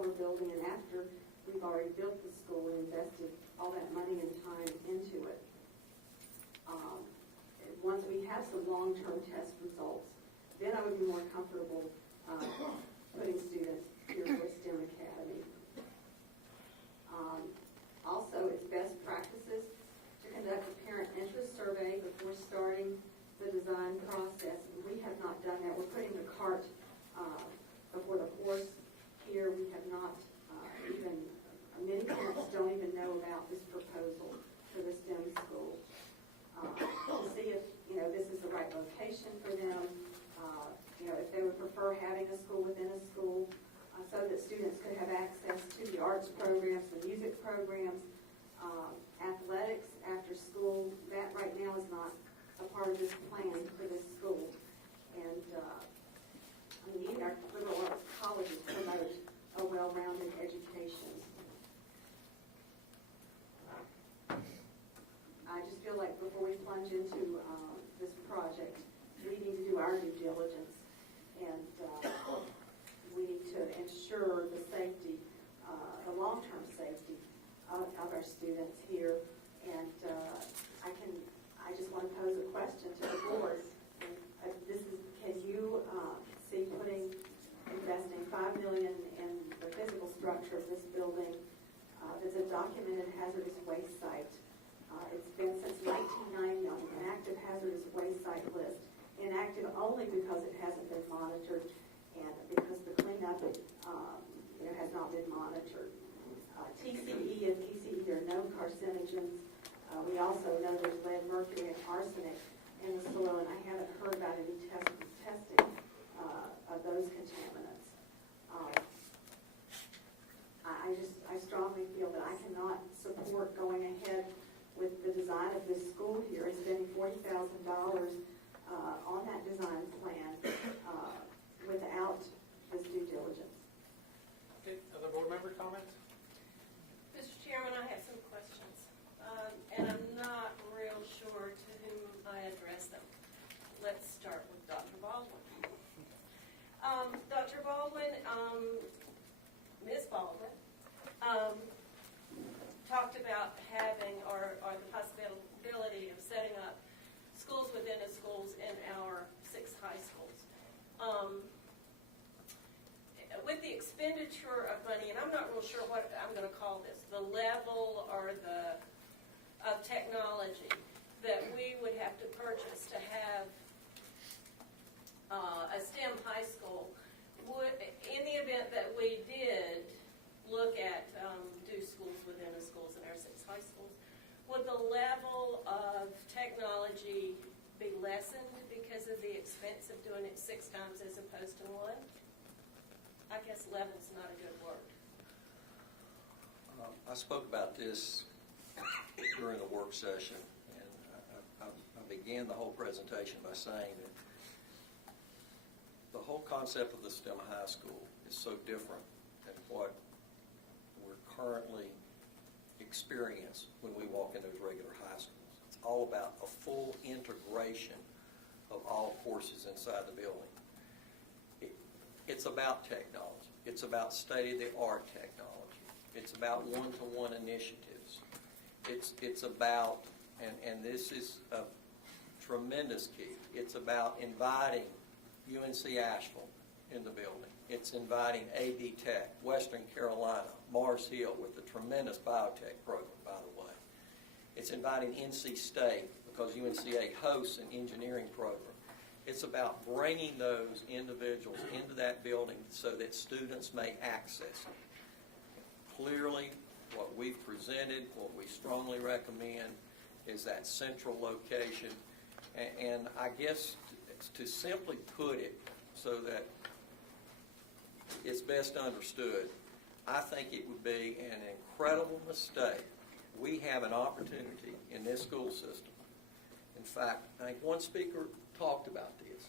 while we're building and after we've already built the school and invested all that money and time into it. Once we have some long-term test results, then I would be more comfortable putting students here for STEM Academy. Also, it's best practices to conduct a parent interest survey before starting the design process. We have not done that. We're putting the cart before the horse here. We have not many parents don't even know about this proposal for the STEM school. To see if, this is the right location for them, if they would prefer having a school within a school, so that students could have access to the arts programs, the music programs, athletics after school. That right now is not a part of this plan for this school. And even our liberal arts colleges promote a well-rounded education. I just feel like before we plunge into this project, we need to do our due diligence, and we need to ensure the safety, the long-term safety of our students here. And I just want to pose a question to the board. Can you see investing $5 million in the physical structure of this building that's a documented hazardous waste site? It's been since 1990 on an active hazardous waste site list, inactive only because it hasn't been monitored and because the cleanup has not been monitored. TCE and PCE, there are no carcinogens. We also know there's lead, mercury, and arsenic in the soil, and I haven't heard about any testing of those contaminants. I strongly feel that I cannot support going ahead with the design of this school here and spending $40,000 on that design plan without this due diligence. Okay, other board member comments? Mr. Chairman, I have some questions, and I'm not real sure to whom I address them. Let's start with Dr. Baldwin. Dr. Baldwin, Ms. Baldwin, talked about having or the possibility of setting up schools within the schools in our 6 high schools. With the expenditure of money, and I'm not real sure what I'm going to call this, the level or of technology that we would have to purchase to have a STEM high school, in the event that we did look at do schools within the schools in our 6 high schools, would the level of technology be lessened because of the expense of doing it 6 times as opposed to 1? I guess level's not a good word. I spoke about this during the work session, and I began the whole presentation by saying that the whole concept of the STEM high school is so different than what we're currently experience when we walk in those regular high schools. It's all about a full integration of all courses inside the building. It's about technology. It's about state-of-the-art technology. It's about one-to-one initiatives. It's about, and this is a tremendous key, it's about inviting UNC Asheville in the building. It's inviting AD Tech, Western Carolina, Mars Hill with a tremendous biotech program, by the way. It's inviting NC State because UNCA hosts an engineering program. It's about bringing those individuals into that building so that students may access it. Clearly, what we've presented, what we strongly recommend, is that central location. And I guess to simply put it so that it's best understood, I think it would be an incredible mistake. We have an opportunity in this school system. In fact, I think one speaker talked about this.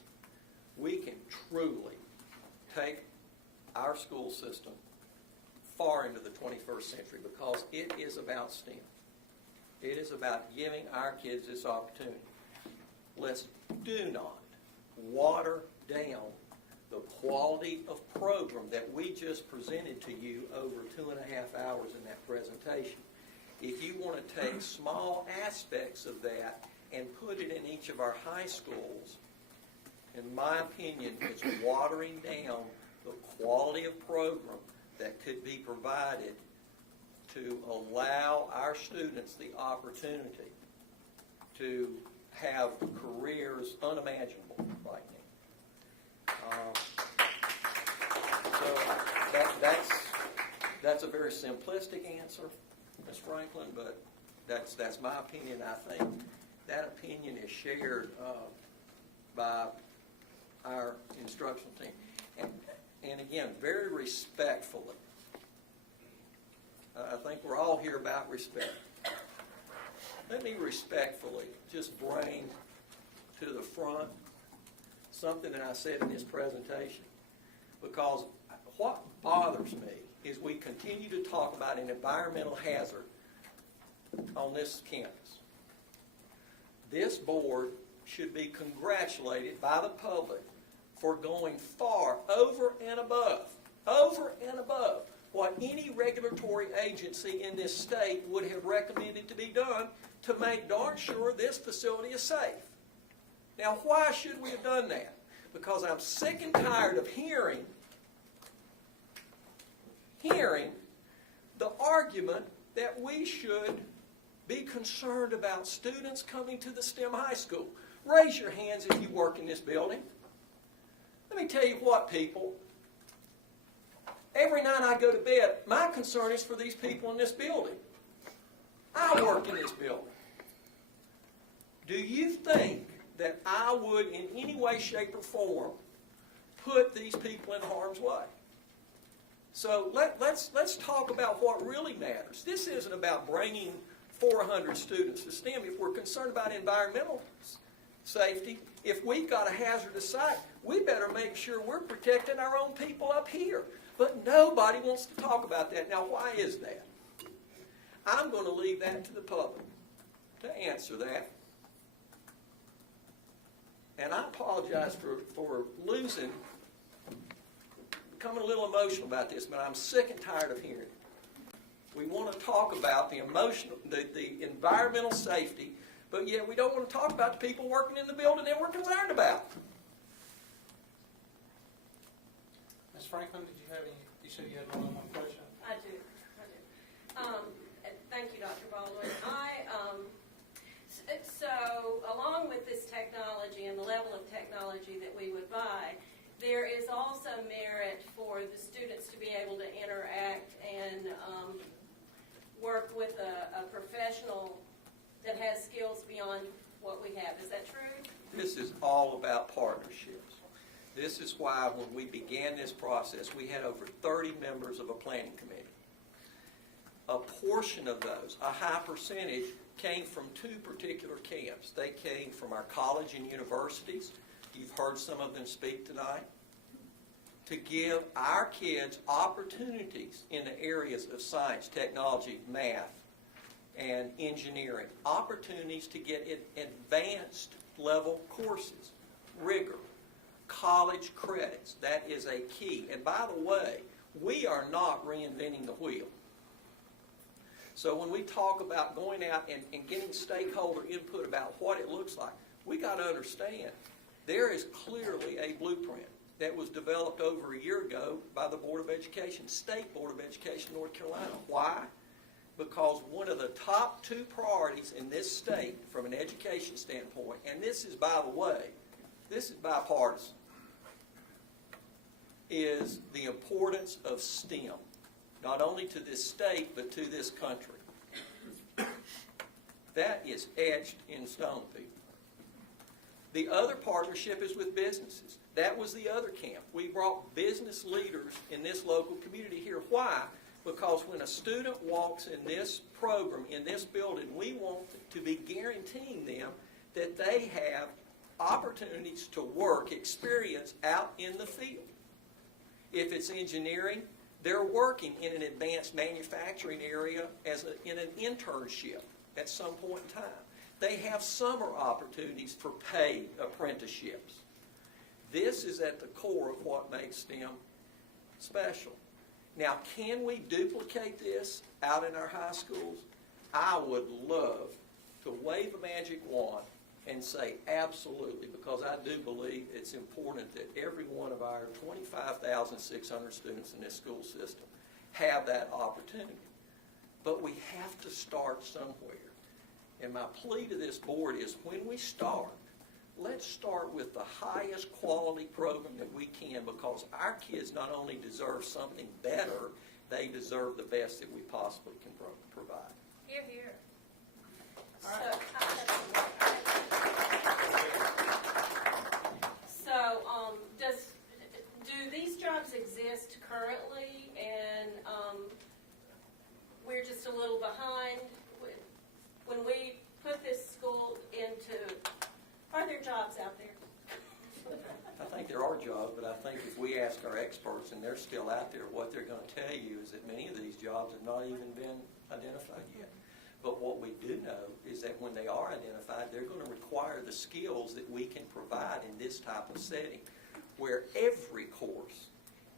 We can truly take our school system far into the 21st century because it is about STEM. It is about giving our kids this opportunity. Let's do not water down the quality of program that we just presented to you over 2.5 hours in that presentation. If you want to take small aspects of that and put it in each of our high schools, in my opinion, it's watering down the quality of program that could be provided to allow our students the opportunity to have careers unimaginable right now. So that's a very simplistic answer, Ms. Franklin, but that's my opinion. I think that opinion is shared by our instructional team. And again, very respectfully, I think we're all here about respect. Let me respectfully just bring to the front something that I said in this presentation, because what bothers me is we continue to talk about an environmental hazard on this campus. This board should be congratulated by the public for going far over and above what any regulatory agency in this state would have recommended to be done to make darn sure this facility is safe. Now, why should we have done that? Because I'm sick and tired of hearing the argument that we should be concerned about students coming to the STEM high school. Raise your hands if you work in this building. Let me tell you what, people. Every night I go to bed, my concern is for these people in this building. I work in this building. Do you think that I would in any way, shape, or form put these people in harm's way? So let's talk about what really matters. This isn't about bringing 400 students to STEM. If we're concerned about environmental safety, if we've got a hazardous site, we better make sure we're protecting our own people up here. But nobody wants to talk about that. Now, why is that? I'm going to leave that to the public to answer that. And I apologize for becoming a little emotional about this, but I'm sick and tired of hearing it. We want to talk about the environmental safety, but yet we don't want to talk about the people working in the building that we're concerned about. Ms. Franklin, did you have any? You said you had one question. I do. Thank you, Dr. Baldwin. So along with this technology and the level of technology that we would buy, there is also merit for the students to be able to interact and work with a professional that has skills beyond what we have. Is that true? This is all about partnerships. This is why when we began this process, we had over 30 members of a planning committee. A portion of those, a high percentage, came from two particular camps. They came from our college and universities. You've heard some of them speak tonight. To give our kids opportunities in the areas of science, technology, math, and engineering. Opportunities to get advanced level courses, rigor, college credits. That is a key. And by the way, we are not reinventing the wheel. So when we talk about going out and getting stakeholder input about what it looks like, we got to understand there is clearly a blueprint that was developed over a year ago by the Board of Education, State Board of Education, North Carolina. Why? Because one of the top two priorities in this state from an education standpoint, and this is, by the way, this is bipartisan, is the importance of STEM, not only to this state, but to this country. That is etched in stone, people. The other partnership is with businesses. That was the other camp. We brought business leaders in this local community here. Why? Because when a student walks in this program, in this building, we want to be guaranteeing them that they have opportunities to work, experience out in the field. If it's engineering, they're working in an advanced manufacturing area in an internship at some point in time. They have summer opportunities for paid apprenticeships. This is at the core of what makes STEM special. Now, can we duplicate this out in our high schools? I would love to wave a magic wand and say absolutely, because I do believe it's important that every one of our 25,600 students in this school system have that opportunity. But we have to start somewhere. And my plea to this board is when we start, let's start with the highest quality program that we can, because our kids not only deserve something better, they deserve the best that we possibly can provide. Here, here. All right. Do these jobs exist currently, and we're just a little behind? When we put this school into, are there jobs out there? I think there are jobs, but I think if we ask our experts, and they're still out there, what they're going to tell you is that many of these jobs have not even been identified yet. But what we do know is that when they are identified, they're going to require the skills that we can provide in this type of setting, where every course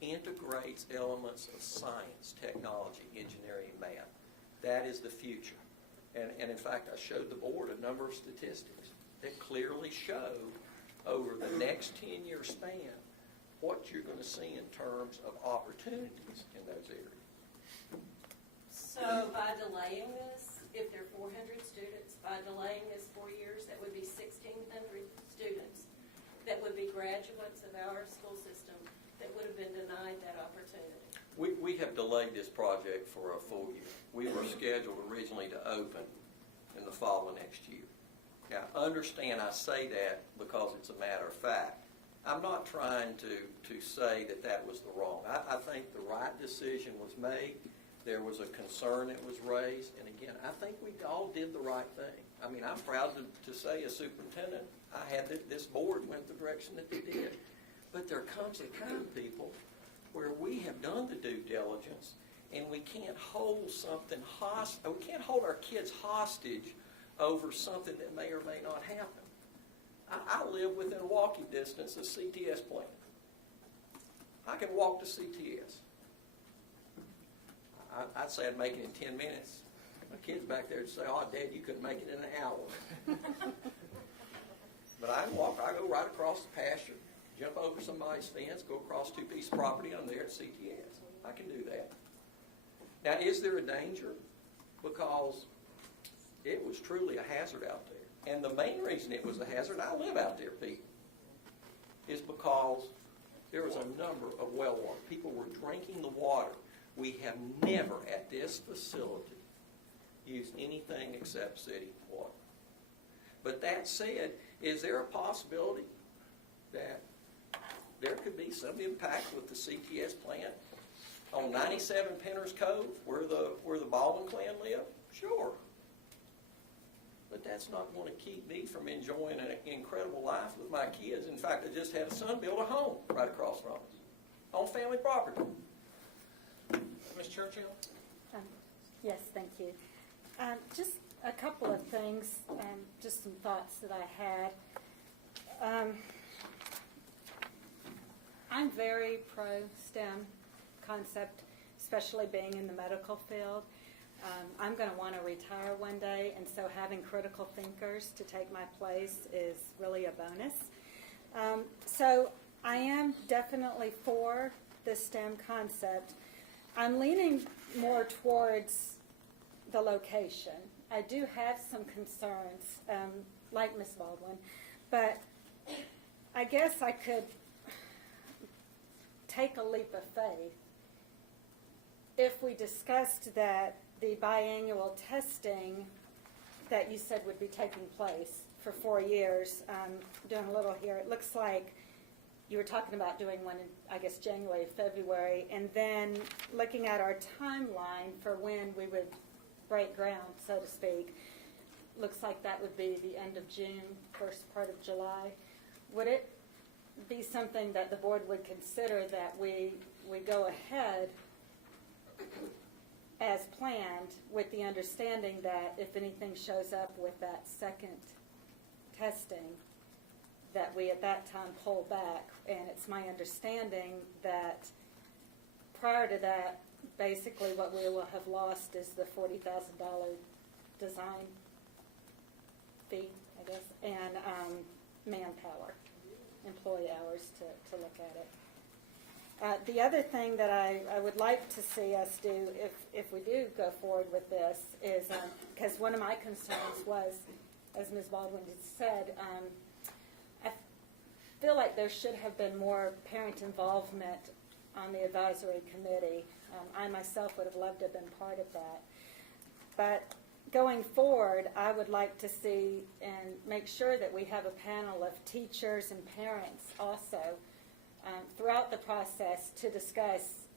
integrates elements of science, technology, engineering, and math. That is the future. And in fact, I showed the board a number of statistics that clearly show over the next 10-year span what you're going to see in terms of opportunities in those areas. So by delaying this, if there are 400 students, by delaying this 4 years, that would be 1,600 students that would be graduates of our school system that would have been denied that opportunity. We have delayed this project for a full year. We were scheduled originally to open in the fall of next year. Now, understand I say that because it's a matter of fact. I'm not trying to say that that was the wrong. I think the right decision was made. There was a concern that was raised. And again, I think we all did the right thing. I mean, I'm proud to say as superintendent, I had this board went the direction that they did. But there comes a time, people, where we have done the due diligence and we can't hold something hostage. We can't hold our kids hostage over something that may or may not happen. I live within walking distance of CTS plant. I can walk to CTS. I'd say I'd make it in 10 minutes. My kids back there would say, "Oh, Dad, you couldn't make it in an hour." But I can walk. I go right across the pasture, jump over somebody's fence, go across 2 pieces of property. I'm there at CTS. I can do that. Now, is there a danger? Because it was truly a hazard out there. And the main reason it was a hazard, I live out there, Pete, is because there was a number of well water. People were drinking the water. We have never at this facility used anything except city water. But that said, is there a possibility that there could be some impact with the CTS plant on 97 Penner's Cove, where the Baldwin clan live? Sure. But that's not going to keep me from enjoying an incredible life with my kids. In fact, I just had a son build a home right across from us on family property. Ms. Churchill? Yes, thank you. Just a couple of things, just some thoughts that I had. I'm very pro-STEM concept, especially being in the medical field. I'm going to want to retire one day, and so having critical thinkers to take my place is really a bonus. So I am definitely for the STEM concept. I'm leaning more towards the location. I do have some concerns, like Ms. Baldwin, but I guess I could take a leap of faith if we discussed that the biannual testing that you said would be taking place for 4 years. Doing a little here, it looks like you were talking about doing one in, I guess, January, February, and then looking at our timeline for when we would break ground, so to speak, looks like that would be the end of June, first part of July. Would it be something that the board would consider that we go ahead as planned, with the understanding that if anything shows up with that second testing, that we at that time pull back. And it's my understanding that prior to that, basically what we will have lost is the $40,000 design fee, I guess, and manpower, employee hours to look at it. The other thing that I would like to see us do, if we do go forward with this, is, because one of my concerns was, as Ms. Baldwin had said, I feel like there should have been more parent involvement on the advisory committee. I myself would have loved to have been part of that. But going forward, I would like to see and make sure that we have a panel of teachers and parents also throughout the process to discuss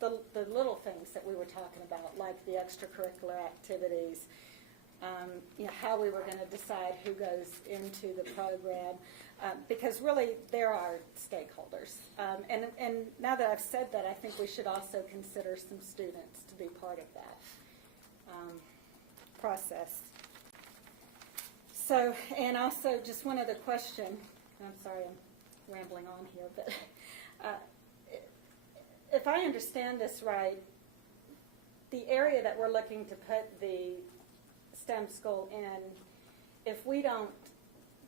the little things that we were talking about, like the extracurricular activities, how we were going to decide who goes into the program, because really there are stakeholders. And now that I've said that, I think we should also consider some students to be part of that process. So, and also just one other question. I'm sorry, I'm rambling on here, but if I understand this right, the area that we're looking to put the STEM school in, if we don't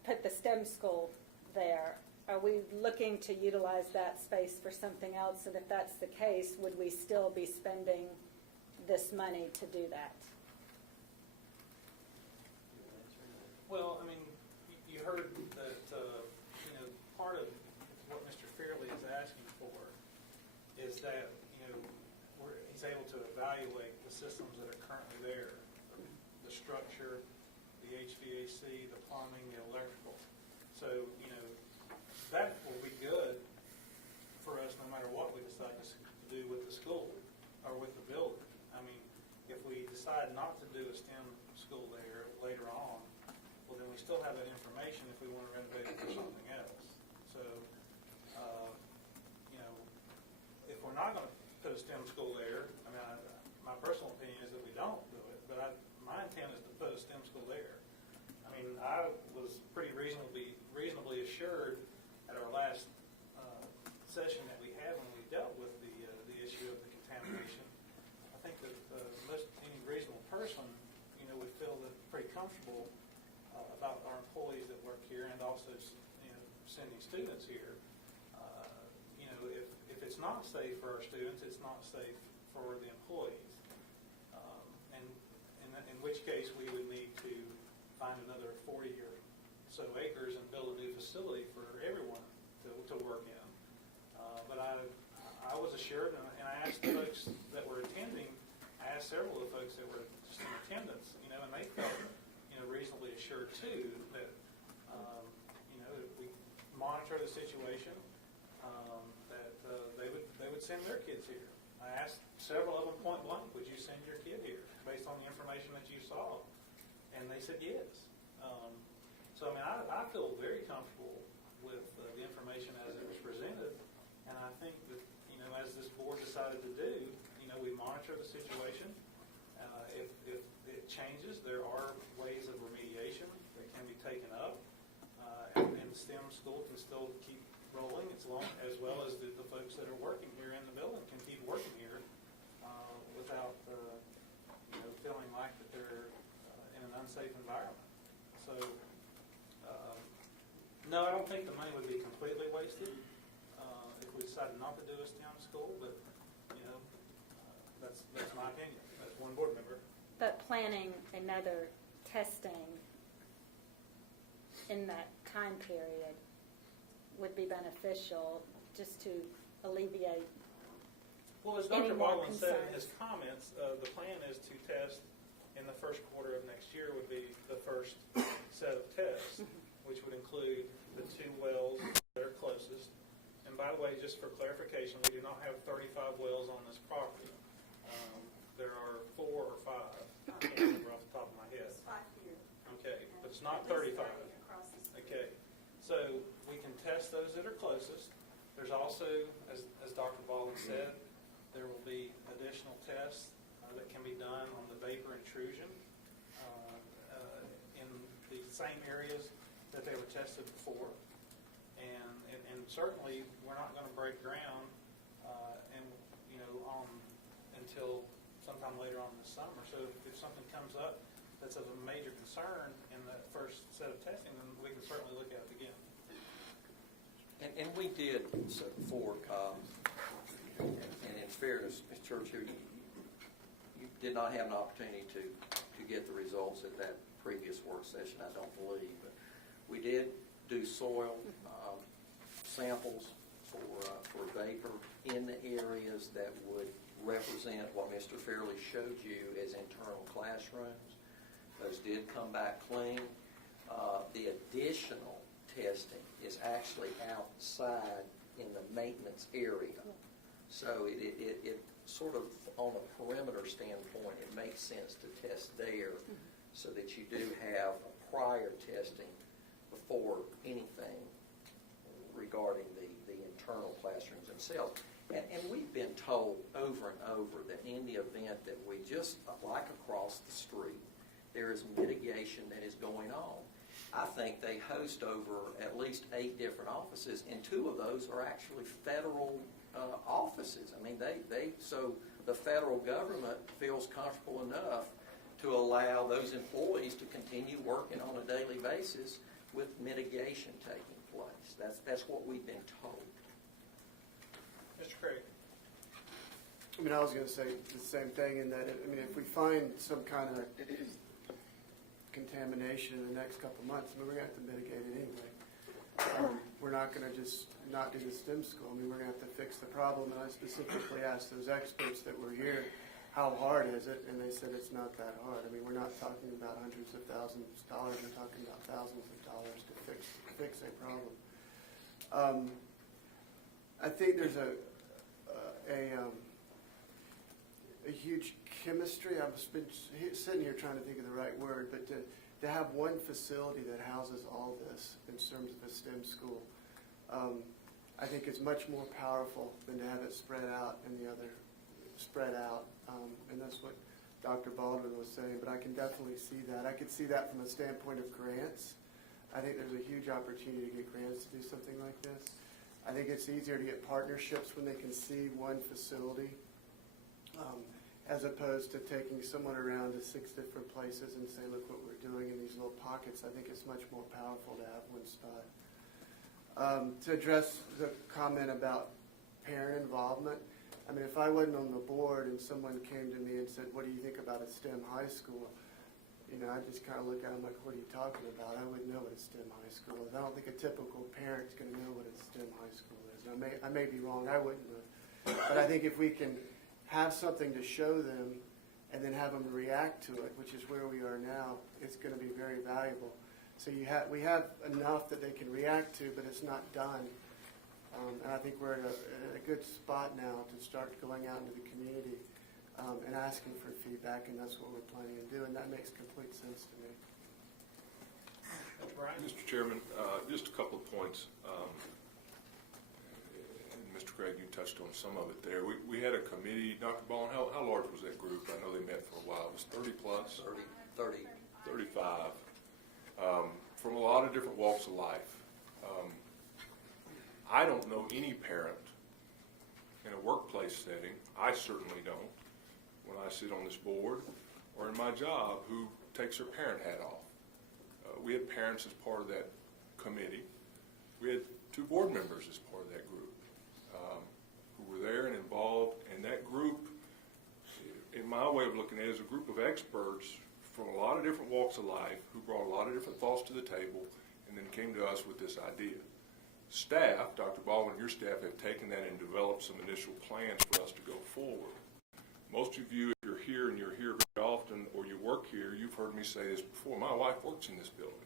put the STEM school there, are we looking to utilize that space for something else? And if that's the case, would we still be spending this money to do that? Well, I mean, you heard that, part of what Mr. Fairley is asking for is that, he's able to evaluate the systems that are currently there, the structure, the HVAC, the plumbing, the electrical. So, that will be good for us no matter what we decide to do with the school or with the building. I mean, if we decide not to do a STEM school there later on, well, then we still have that information if we want to renovate it for something else. So, if we're not going to put a STEM school there, I mean, my personal opinion is that we don't do it, but my intent is to put a STEM school there. I mean, I was pretty reasonably assured at our last session that we had when we dealt with the issue of the contamination. I think that any reasonable person, would feel that pretty comfortable about our employees that work here and also, sending students here. If it's not safe for our students, it's not safe for the employees. In which case we would need to find another 40 or so acres and build a new facility for everyone to work in. But I was assured, and I asked the folks that were attending, I asked several of the folks that were just in attendance, and they felt, reasonably assured too that, if we monitor the situation, that they would send their kids here. I asked several of them point blank, would you send your kid here based on the information that you saw? And they said yes. So, I feel very comfortable with the information as it was presented. And I think that, as this board decided to do, we monitor the situation. If it changes, there are ways of remediation that can be taken up. And the STEM school can still keep rolling as well as the folks that are working here in the building can keep working here without feeling like that they're in an unsafe environment. So, no, I don't think the money would be completely wasted if we decided not to do a STEM school, but, that's my opinion. That's one board member. But planning another testing in that time period would be beneficial just to alleviate. Well, as Any Dr. more Baldwin said in concerns? his comments, the plan is to test in the first quarter of next year would be the first set of tests, which would include the 2 wells that are closest. And by the way, just for clarification, we do not have 35 wells on this property. There are 4 or 5. I can't remember off the top of my head. It's 5 here. Okay, but it's not At least 35. 30 across the street. Okay, so we can test those that are closest. There's also, as Dr. Baldwin said, there will be additional tests that can be done on the vapor intrusion in the same areas that they were tested before. And certainly, we're not going to break ground until sometime later on this summer. So if something comes up that's of a major concern in the first set of testing, then we can certainly look at it again. And we did for, and in fairness, Ms. Churchill, you did not have an opportunity to get the results at that previous work session, I don't believe. But we did do soil samples for vapor in the areas that would represent what Mr. Fairley showed you as internal classrooms. Those did come back clean. The additional testing is actually outside in the maintenance area. So it sort of, on a perimeter standpoint, it makes sense to test there so that you do have a prior testing before anything regarding the internal classrooms themselves. And we've been told over and over that in the event that we just, like across the street, there is mitigation that is going on. I think they host over at least 8 different offices, and 2 of those are actually federal offices. I mean, so the federal government feels comfortable enough to allow those employees to continue working on a daily basis with mitigation taking place. That's what we've been told. Mr. Craig. I mean, I was going to say the same thing in that, if we find some kind of contamination in the next couple of months, we're going to have to mitigate it anyway. We're not going to just not do the STEM school. We're going to have to fix the problem. And I specifically asked those experts that were here, how hard is it? And they said it's not that hard. We're not talking about hundreds of thousands of dollars. We're talking about thousands of dollars to fix a problem. I think there's a huge chemistry. I've been sitting here trying to think of the right word, but to have one facility that houses all this in terms of a STEM school, I think is much more powerful than to have it spread out and the other spread out. And that's what Dr. Baldwin was saying, but I can definitely see that. I could see that from a standpoint of grants. I think there's a huge opportunity to get grants to do something like this. I think it's easier to get partnerships when they can see one facility, as opposed to taking someone around to 6 different places and say, look what we're doing in these little pockets. I think it's much more powerful to have one spot. To address the comment about parent involvement, if I wasn't on the board and someone came to me and said, what do you think about a STEM high school? I'd just kind of look at them like, what are you talking about? I wouldn't know what a STEM high school is. I don't think a typical parent's going to know what a STEM high school is. I may be wrong. I wouldn't know. But I think if we can have something to show them and then have them react to it, which is where we are now, it's going to be very valuable. So we have enough that they can react to, but it's not done. And I think we're at a good spot now to start going out into the community and asking for feedback, and that's what we're planning to do, and that makes complete sense to me. Mr. Chairman, just a couple of points. And Mr. Craig, you touched on some of it there. We had a committee. Dr. Baldwin, how large was that group? I know they met for a while. It was 30 plus? 30. 35. From a lot of different walks of life. I don't know any parent in a workplace setting, I certainly don't, when I sit on this board or in my job, who takes their parent hat off. We had parents as part of that committee. We had 2 board members as part of that group who were there and involved. And that group, in my way of looking at it, is a group of experts from a lot of different walks of life who brought a lot of different thoughts to the table and then came to us with this idea. Staff, Dr. Baldwin, your staff have taken that and developed some initial plans for us to go forward. Most of you, if you're here and you're here very often or you work here, you've heard me say this before. My wife works in this building.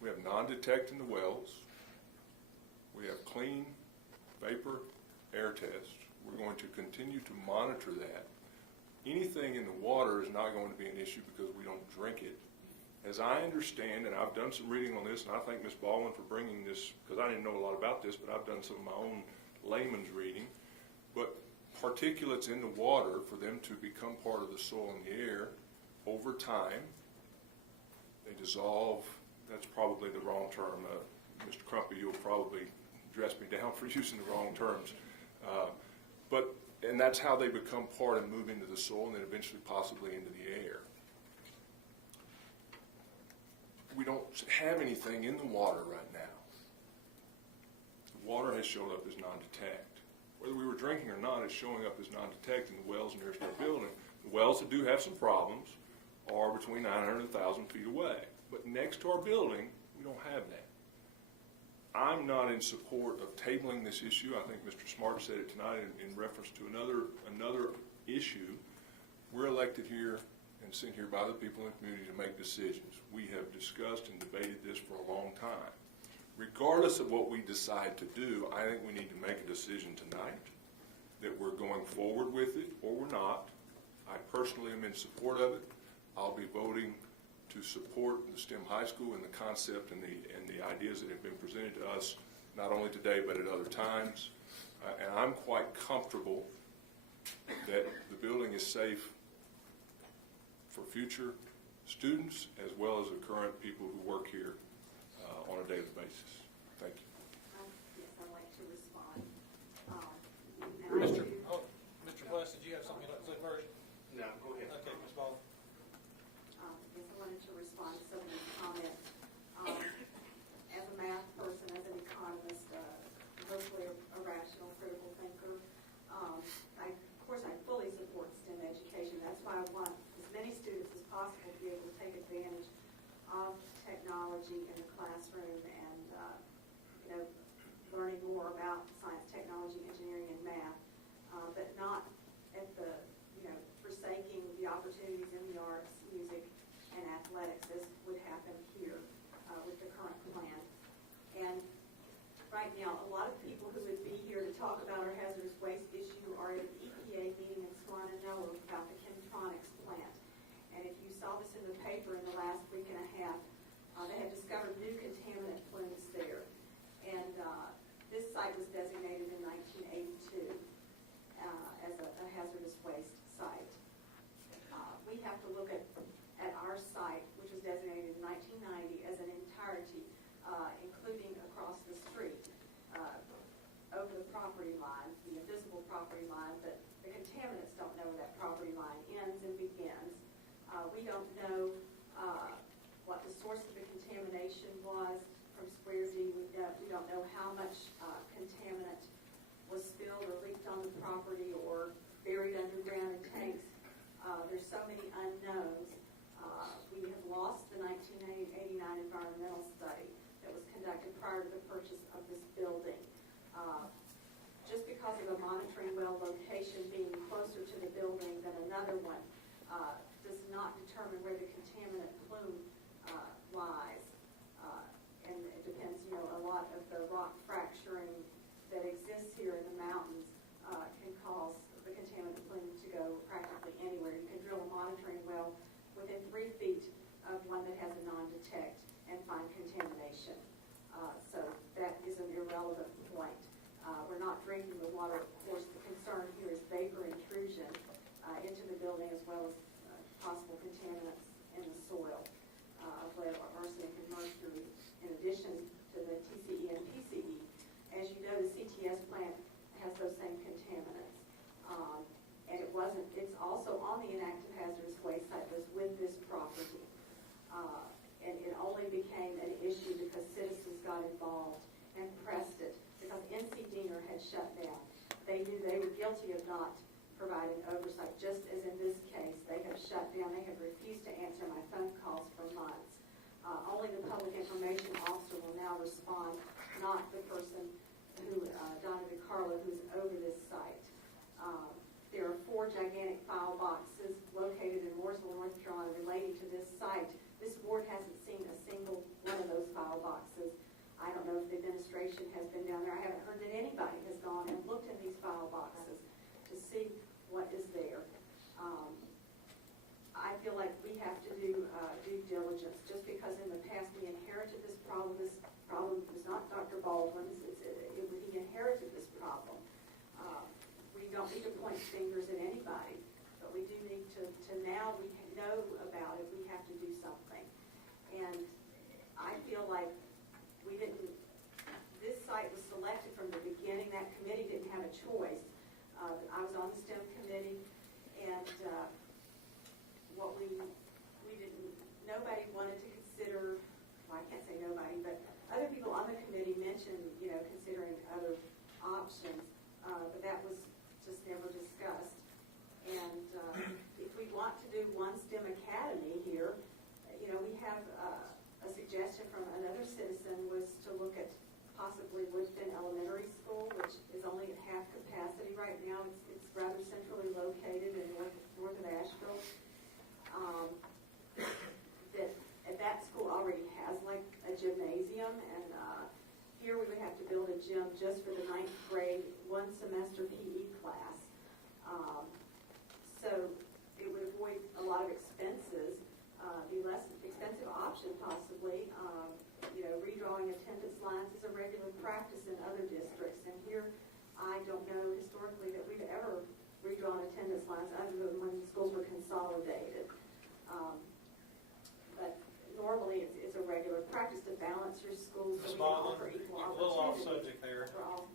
We have non-detect in the wells. We have clean vapor air tests. We're going to continue to monitor that. Anything in the water is not going to be an issue because we don't drink it. As I understand, and I've done some reading on this, and I thank Ms. Baldwin for bringing this, because I didn't know a lot about this, but I've done some of my own layman's reading. But particulates in the water, for them to become part of the soil and the air over time, they dissolve. That's probably the wrong term. Mr. Crumpy, you'll probably dress me down for using the wrong terms. And that's how they become part and move into the soil and then eventually possibly into the air. We don't have anything in the water right now. The water has showed up as non-detect. Whether we were drinking or not, it's showing up as non-detect in the wells nearest our building. The wells that do have some problems are between 900 and 1,000 feet away. But next to our building, we don't have that. I'm not in support of tabling this issue. I think Mr. Smart said it tonight in reference to another issue. We're elected here and sent here by the people in the community to make decisions. We have discussed and debated this for a long time. Regardless of what we decide to do, I think we need to make a decision tonight that we're going forward with it or we're not. I personally am in support of it. I'll be voting to support the STEM High School and the concept and the ideas that have been presented to us, not only today but at other times. And I'm quite comfortable that the building is safe for future students as well as the current people who work here on a daily basis. Thank you. Yes, I'd like to respond. Mr. West, did you have something you'd like to say first? No, go ahead. Okay, Ms. Ball. Yes, I wanted to respond to some of these comments. As a math person, as an economist, hopefully a rational, critical thinker, of course, I fully support STEM education. That's why I want as many students as possible to be able to take advantage of technology in the classroom and, learning more about science, technology, engineering, and math, but not at the, forsaking the opportunities in the arts, music, and athletics, as would happen here with the current plan. And right now, a lot of people who would be here to talk about our hazardous waste issue are at the EPA meeting in Swananoa about the Chemtronics plant. And if you saw this in the paper in the last week and a half, they have discovered new contaminant plumes there. And this site was designated in 1982 as a hazardous waste site. We have to look at our site, which was designated in 1990 as an entirety, including across the street, over the property line, the invisible property line, but the contaminants don't know where that property line ends and begins. We don't know what the source of the contamination was from Square D. We don't know how much contaminant was spilled or leaked on the property or buried underground in tanks. There's so many unknowns. We have lost the 1989 environmental study that was conducted prior to the purchase of this building. Just because of a monitoring well location being closer to the building than another one does not determine where the contaminant plume lies. And it depends, a lot of the rock fracturing that exists here in the mountains can cause the contaminant plume to go practically anywhere. You can drill a monitoring well within 3 feet of one that has a non-detect and find contamination. So that is an irrelevant point. We're not drinking the water. Of course, the concern here is vapor intrusion into the building as well as possible contaminants in the soil of lead, arsenic, and mercury, in addition to the TCE and PCE. As you know, the CTS plant has those same contaminants. And it's also on the inactive hazardous waste site that's with this property. And it only became an issue because citizens got involved and pressed it because NC Diener had shut down. They knew they were guilty of not providing oversight, just as in this case. They have shut down. They have refused to answer my phone calls for months. Only the public information officer will now respond, not the person who, Donna DiCarlo, who's over this site. There are 4 gigantic file boxes located in Mooresville, North Carolina, relating to this site. This board hasn't seen a single one of those file boxes. I don't know if the administration has been down there. I haven't heard that anybody has gone and looked in these file boxes to see what is there. I feel like we have to do due diligence. Just because in the past we inherited this problem was not Dr. Baldwin's. He inherited this problem. We don't need to point fingers at anybody, but we do need to now we know about it. We have to do something. And I feel like this site was selected from the beginning. That committee didn't have a choice. I was on the STEM committee, and nobody wanted to consider, well, I can't say nobody, but other people on the committee mentioned, considering other options, but that was just never discussed. And if we want to do one STEM academy here, we have a suggestion from another citizen was to look at possibly Woodfin Elementary School, which is only at half capacity right now. It's rather centrally located in north of Asheville. That school already has like a gymnasium, and here we would have to build a gym just for the 9th grade one semester PE class. So it would avoid a lot of expenses, be less expensive option possibly. Redrawing attendance lines is a regular practice in other districts, and here I don't know historically that we've ever redrawn attendance lines other than when schools were consolidated. But normally it's a regular practice to balance your schools so we can offer equal a little off opportunity subject there. for all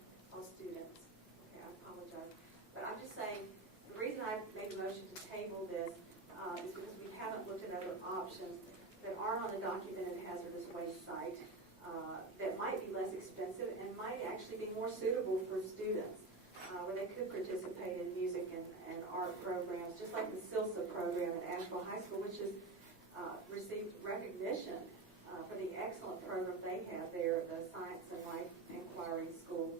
students. Okay, I apologize. But I'm just saying, the reason I made a motion to table this is because we haven't looked at other options that aren't on the documented hazardous waste site that might be less expensive and might actually be more suitable for students, where they could participate in music and art programs, just like the SILSA program at Asheville High School, which has received recognition for the excellent program they have there at the Science and Life Inquiry School.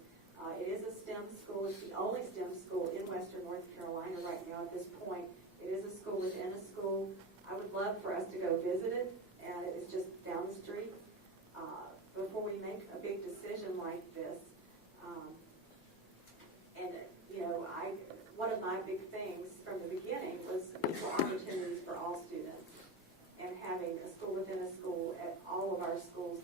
It is a STEM school. It's the only STEM school in Western North Carolina right now at this point. It is a school within a school. I would love for us to go visit it, and it is just down the street. Before we make a big decision like this, one of my big things from the beginning was equal opportunities for all students, and having a school within a school at all of our schools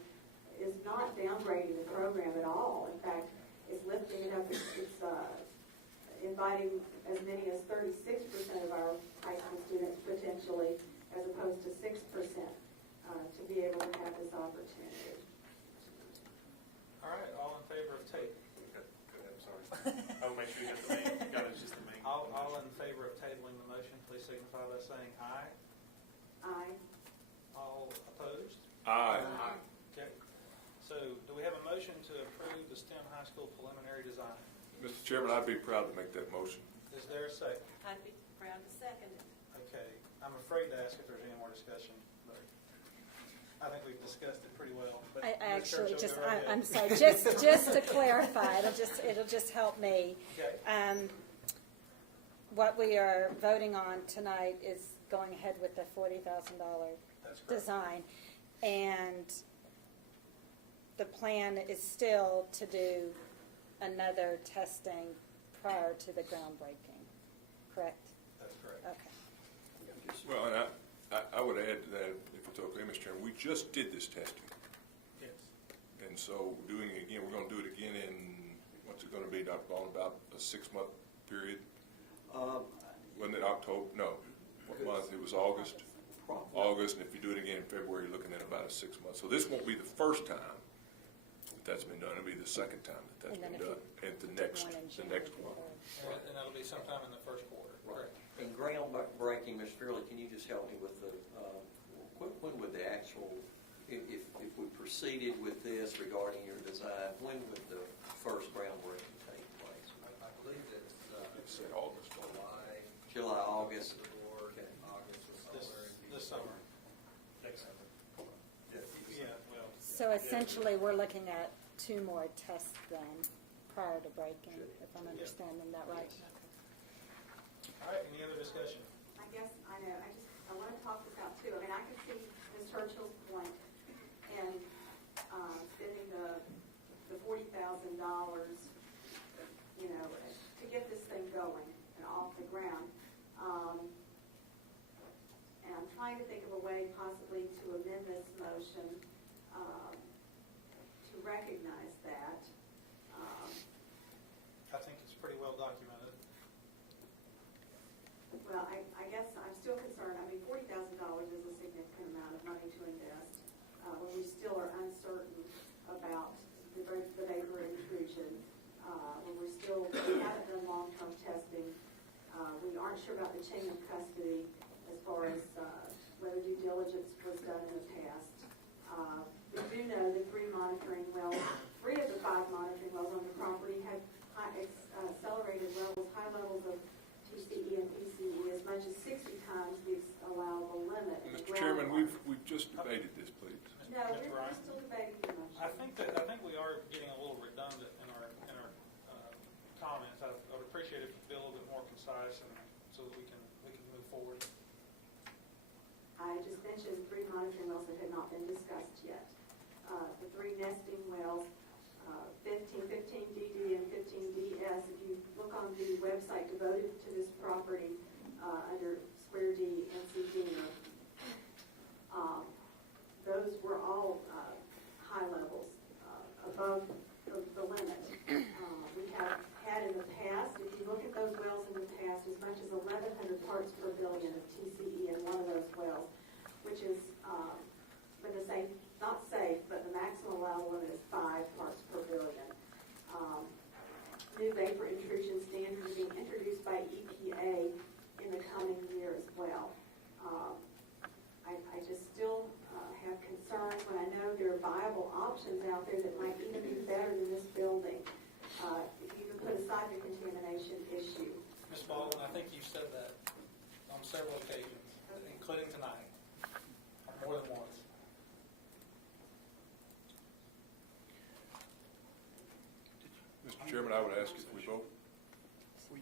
is not downgrading the program at all. In fact, it's lifting it up. It's inviting as many as 36% of our high school students potentially, as opposed to 6%, to be able to have this opportunity. All right, all in favor of table? Go ahead, I'm sorry. I'll make sure you got just the main. All in favor of tabling the motion, please signify by saying aye. Aye. All opposed? Aye. Okay. So do we have a motion to approve the STEM high school preliminary design? Mr. Chairman, I'd be proud to make that motion. Is there a second? I'd be proud to second it. Okay. I'm afraid to ask if there's any more discussion, but I think we've discussed it pretty well. But I Ms. actually Churchill, just, go right I'm ahead. sorry, just to clarify, it'll just help me. Okay. What we are voting on tonight is going ahead with the $40,000 That's correct. design. And the plan is still to do another testing prior to the groundbreaking, correct? That's correct. Okay. Well, and I would add to that, if it's okay, Mr. Chairman, we just did this testing. Yes. And so doing it again, we're going to do it again in, what's it going to be, Dr. Ball, about a 6-month period? Wasn't it October? No. What month? It was August. Probably. August, and if you do it again in February, you're looking at about a 6 months. So this won't be the first time that that's been done. It'll be the second time that that's And then been if done. you And the did next one in one. January. And that'll be sometime in the first quarter. Right. Correct. And groundbreaking, Mr. Fairley, can you just help me with when would the actual, if we proceeded with this regarding your design, when would the first groundbreaking take place? I believe it's Let's say August. July, August? the board, Okay. August or somewhere in This summer. Next summer. Yeah, well, So essentially, we're looking at 2 more tests then, prior to breaking, if I'm understanding that right. all right, any other discussion? I guess, I know, I want to talk this out too. I mean, I can see Ms. Churchill's point in spending the $40,000, to get this thing going and off the ground. And I'm trying to think of a way possibly to amend this motion to recognize that. I think it's pretty well documented. Well, I guess I'm still concerned. I mean, $40,000 is a significant amount of money to invest. when we still are uncertain about the vapor intrusion, when we haven't done long-term testing, we aren't sure about the chain of custody as far as whether due diligence was done in the past. We do know that three of the 5 monitoring wells on the property have accelerated levels, high levels of TCE and PCE, as much as 60 times the allowable limit. Mr. Chairman, we've just debated this, please. No, we're still debating the motion. I think we are getting a little redundant in our comments. I would appreciate if you feel a little bit more concise, and so that we can move forward. I just mentioned 3 monitoring wells that had not been discussed yet. The 3 nesting wells, 15DD and 15DS. If you look on the website devoted to this property under Square D NCD, those were all high levels above the limit. We have had in the past, if you look at those wells in the past, as much as 1,100 parts per billion of TCE in one of those wells, which is not safe, but the maximum allowable limit is 5 parts per billion. New vapor intrusion standards being introduced by EPA in the coming year as well. I just still have concerns when I know there are viable options out there that might even be better than this building. If you can put aside the contamination issue. Ms. Baldwin, I think you've said that on several occasions, including tonight, more than once. Mr. Chairman, I would ask if we vote. All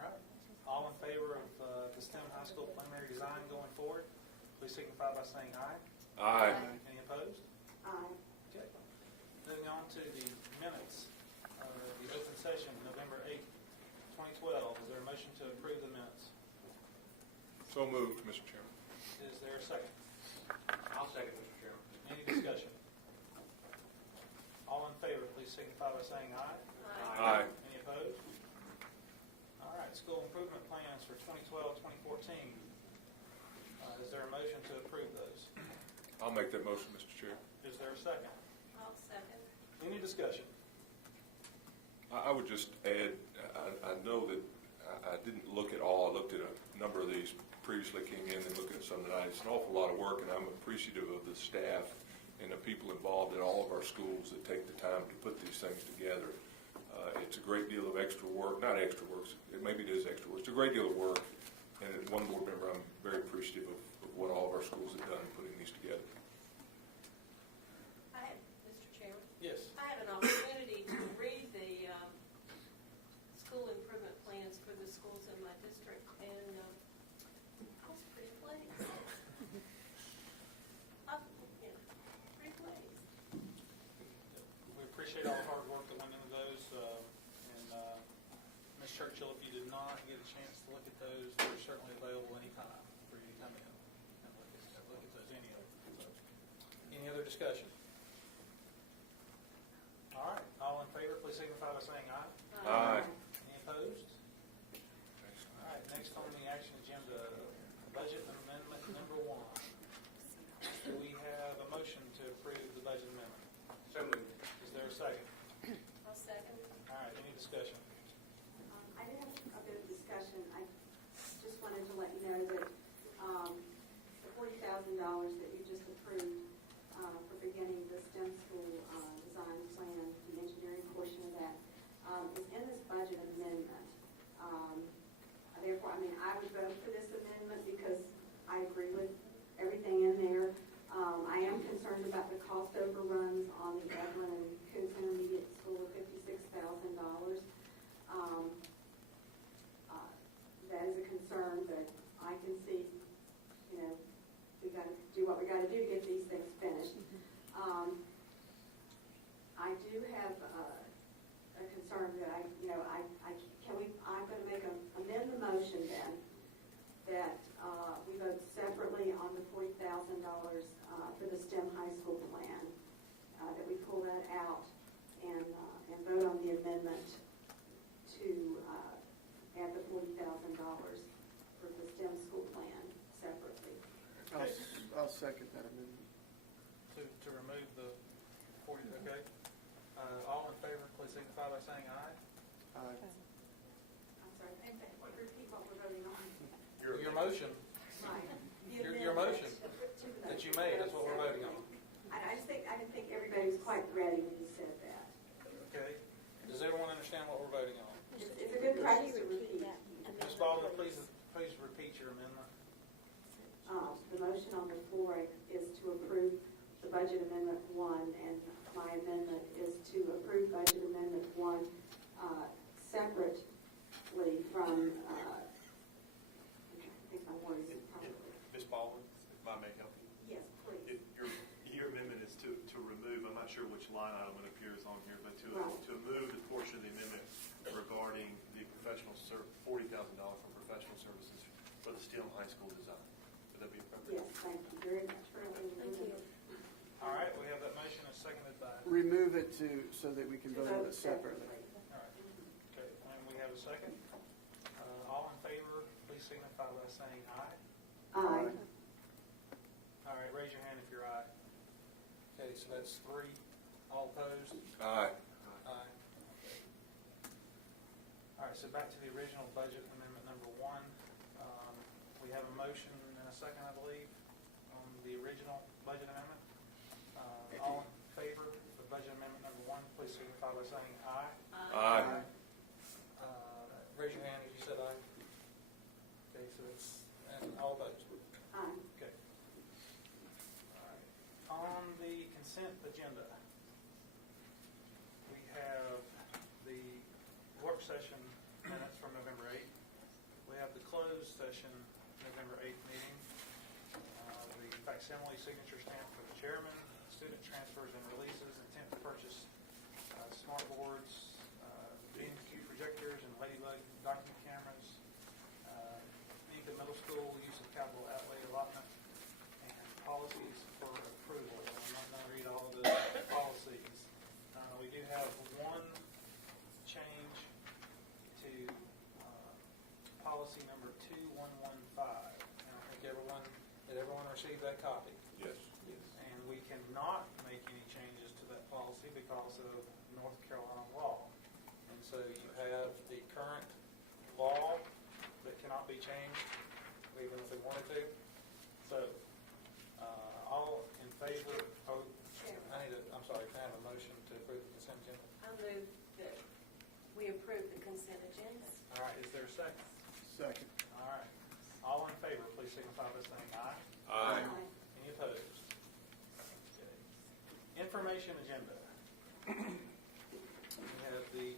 right. All in favor of the STEM high school preliminary design going forward, please signify by saying aye. Aye. Any opposed? Aye. Okay. Moving on to the minutes of the open session, November 8th, 2012. Is there a motion to approve the minutes? So moved, Mr. Chairman. Is there a second? I'll second, Mr. Chairman. Any discussion? All in favor, please signify by saying aye. Aye. Any opposed? All right, school improvement plans for 2012-2014. Is there a motion to approve those? I'll make that motion, Mr. Chair. Is there a second? I'll second. Any discussion? I would just add, I know that I didn't look at all. I looked at a number of these previously, came in and looked at some tonight. It's an awful lot of work, and I'm appreciative of the staff and the people involved at all of our schools that take the time to put these things together. It's a great deal of extra work, not extra work, maybe it is extra work. It's a great deal of work, and as one board member, I'm very appreciative of what all of our schools have done in putting these together. Mr. Chairman, Yes. I had an opportunity to read the school improvement plans for the schools in my district, and I was pretty pleased. Pretty pleased. We appreciate all the hard work that went into those. Ms. Churchill, if you did not get a chance to look at those, they're certainly available anytime for you to come in and look at those, any of them. So, any other discussion? All right, all in favor, please signify by saying aye. Aye. Any opposed? All right, next on the action agenda, budget amendment number 1. Do we have a motion to approve the budget amendment? So moved. Is there a second? I'll second. All right, any discussion? I did have a bit of discussion. I just wanted to let you know that the $40,000 that you just approved for beginning the STEM school design plan, the engineering portion of that, is in this budget amendment. Therefore, I would vote for this amendment because I agree with everything in there. I am concerned about the cost overruns on the Evelyn and Coons Intermediate School of $56,000. That is a concern, but I can see, we got to do what we got to do to get these things finished. I do have a concern that I'm going to amend the motion then that we vote separately on the $40,000 for the STEM high school plan, that we pull that out and vote on the amendment to add the $40,000 for the STEM school plan separately. I'll second that amendment. to remove the 40, okay. All in favor, please signify by saying aye. Aye. I'm sorry, repeat what we're voting on. Your motion, your motion that you made, that's what we're voting on. I didn't think everybody was quite ready when you said that. Okay. Does everyone understand what we're voting on? It's a good practice to repeat. Ms. Baldwin, please repeat your amendment. The motion on the floor is to approve the budget amendment 1, and my amendment is to approve budget amendment 1 separately from, I'm trying to think my words properly. Ms. Baldwin, if I may help you. Yes, please. Your amendment is to remove, I'm not sure which line item it appears on here, but Right. to move the portion of the amendment regarding the $40,000 for professional services for the STEM high school design. Would that be appropriate? Yes, thank you very much for letting me Thank know. you. All right, we have that motion and seconded by, Remove it so that we can To vote on vote it separately. all right. Okay, and we have a second. All in favor, please signify by saying aye. Aye. All right, raise your hand if you're aye. Okay, so that's 3. All opposed? Aye. Aye. Okay. All right, so back to the original budget amendment number 1. We have a motion and a second, I believe, on the original budget amendment. All in favor of budget amendment number 1, please signify by saying aye. Aye. Raise your hand if you said aye. Okay, so it's, and all opposed? Aye. Okay. All right. On the consent agenda, we have the work session minutes from November 8th. We have the closed session November 8th meeting. The facsimile signature stamp for the chairman, student transfers and releases, intent to purchase smart boards, B&Q projectors, and Ladybug document cameras. Beacon Middle School use of capital outlay allotment, and policies for approval. I'm not going to read all of the policies. We do have one change to policy number 2115. And I think did everyone receive that copy? Yes. And we cannot make any changes to that policy because of North Carolina law. And so you have the current law that cannot be changed, even if they wanted to. So, all in favor, I'm sorry, can I have a motion to approve the consent agenda? I move that we approve the consent agenda. All right, is there a second? Second. All right. All in favor, please signify by saying aye. Aye. Any opposed? Okay. Information agenda. We have the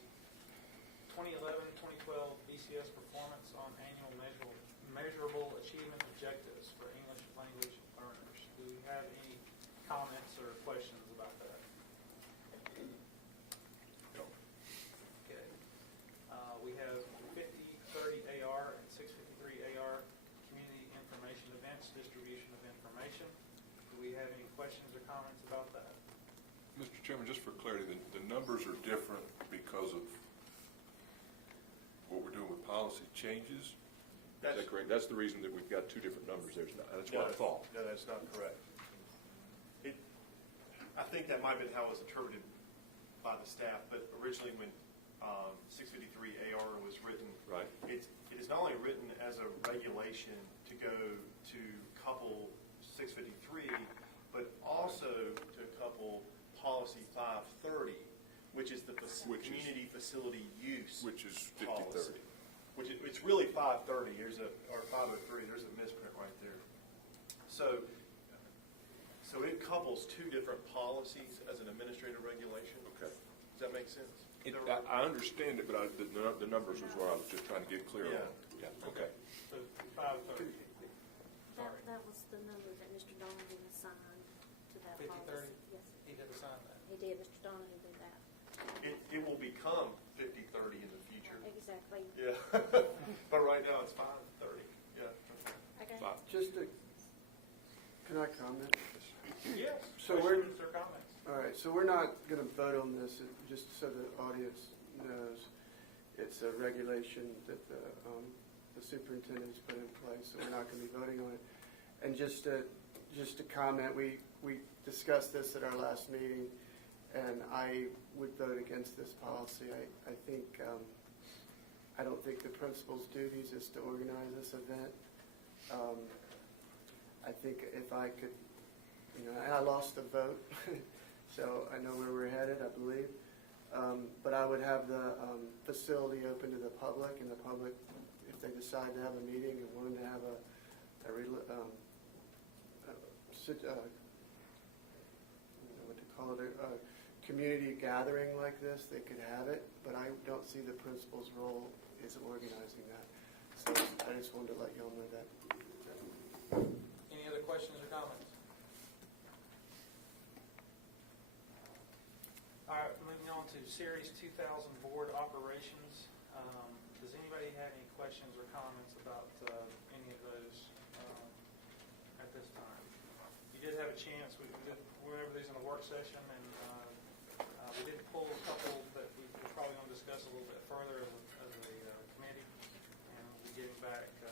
2011-2012 BCS performance on annual measurable achievement objectives for English language learners. Do we have any comments or questions about that? No. Okay. We have 5030 AR and 653 AR community information events, distribution of information. Do we have any questions or comments about that? Mr. Chairman, just for clarity, the numbers are different because of what we're doing with policy changes? Is that correct? That's the reason that we've got 2 different numbers there. That's what I thought. No, that's not correct. I think that might have been how it was interpreted by the staff, but originally when 653 AR was written, Right. it is not only written as a regulation to go to couple 653, but also to couple policy 530, which is the community facility use Which is policy. 5030. Which is, it's really 530. Or 503. There's a misprint right there. So it couples 2 different policies as an administrative regulation. Okay. Does that make sense? I understand it, but the numbers was what I was just trying to get clear on. Yeah. Yeah, okay. So 530. That was the number that Mr. Donovan assigned to that 50/30? policy. Yes, He did assign that. he did. Mr. Donovan did that. It will become 50/30 in the future. Exactly. Yeah. But right now it's 5/30. Yeah. Okay. Fine. Can I comment? Yes. So we're- Questions or comments? All right, so we're not going to vote on this, just so the audience knows. It's a regulation that the superintendent's put in place, so we're not going to be voting on it. And just to comment, we we discussed this at our last meeting, and I would vote against this policy. I think, I don't think the principal's duties is to organize this event. I think if I could, and I lost the vote, so I know where we're headed, I believe. But I would have the facility open to the public, and the public, if they decide to have a meeting and wanted to have a community gathering like this, they could have it, but I don't see the principal's role is organizing that. So I just wanted to let you all know that. Any other questions or comments? All right, moving on to Series 2000 Board Operations. Does anybody have any questions or comments about any of those at this time? You did have a chance, we did went over these in the work session, and we did pull a couple that we're probably going to discuss a little bit further as a committee, and we'll be getting back to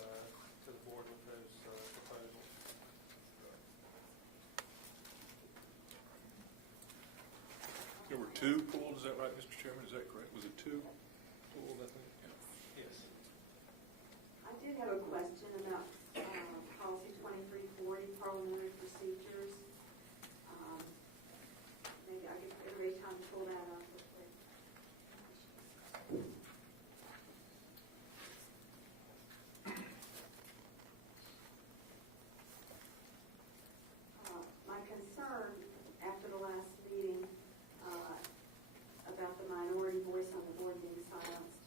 the board with those proposals. There were two pulled, is that right, Mr. Chairman? Is that correct? Was it two pulled, I think? Yes. I did have a question about policy 2340, parliamentary procedures. Maybe I could every time pull that up real quick. My concern after the last meeting about the minority voice on the board being silenced,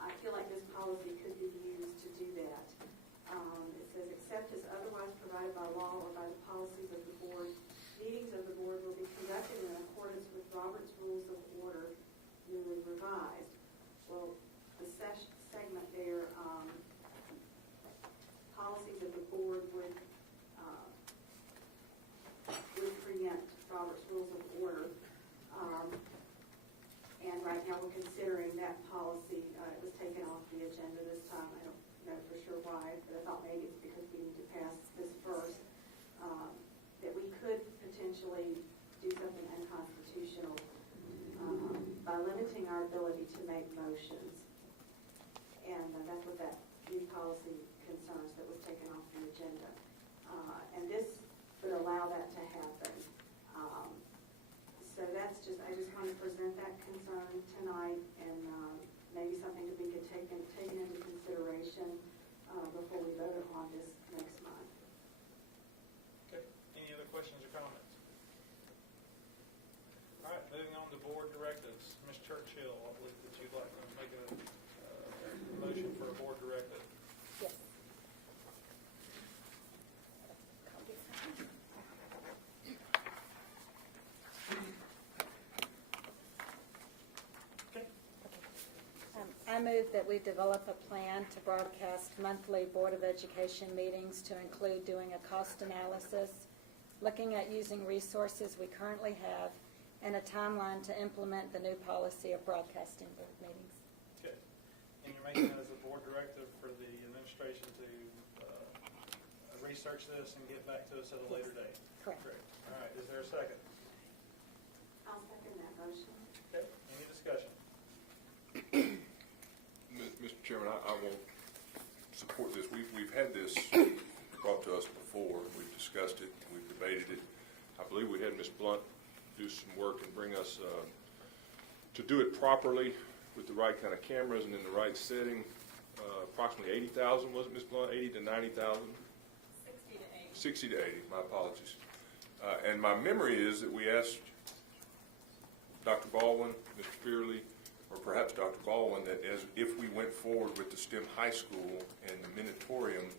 I feel like this policy could be used to do that. It says, except as otherwise provided by law or by the policies of the board, meetings of the board will be conducted in accordance with Robert's Rules of Order, newly revised. Well, the segment there, policies of the board would preempt Robert's Rules of Order. And right now we're considering that policy. It was taken off the agenda this time. I don't know for sure why, but I thought maybe it's because we need to pass this first. That we could potentially do something unconstitutional by limiting our ability to make motions. And that's what that new policy concerns that was taken off the agenda. And this would allow that to happen. So that's just, I just want to present that concern tonight, and maybe something that we could take into consideration before we vote on this next month. Okay. Any other questions or comments? All right, moving on to board directives. Ms. Churchill, I believe that you'd like to make a motion for a board directive. Yes. I move that we develop a plan to broadcast monthly Board of Education meetings to include doing a cost analysis, looking at using resources we currently have, and a timeline to implement the new policy of broadcasting board meetings. Okay. And you're making that as a board directive for the administration to research this and get back to us at a later date? Correct. All right, is there a second? I'll second that motion. Okay, any discussion? Mr. Chairman, I won't support this. We've had this brought to us before. We've discussed it. We've debated it. I believe we had Ms. Blunt do some work and bring us to do it properly with the right kind of cameras and in the right setting. Approximately 80,000, was it, Ms. Blunt? 80 to 90,000? 60 to 80. 60 to 80. My apologies. And my memory is that we asked Dr. Baldwin, Mr. Fearley, or perhaps Dr. Baldwin, that as if we went forward with the STEM high school and the Minotaurium,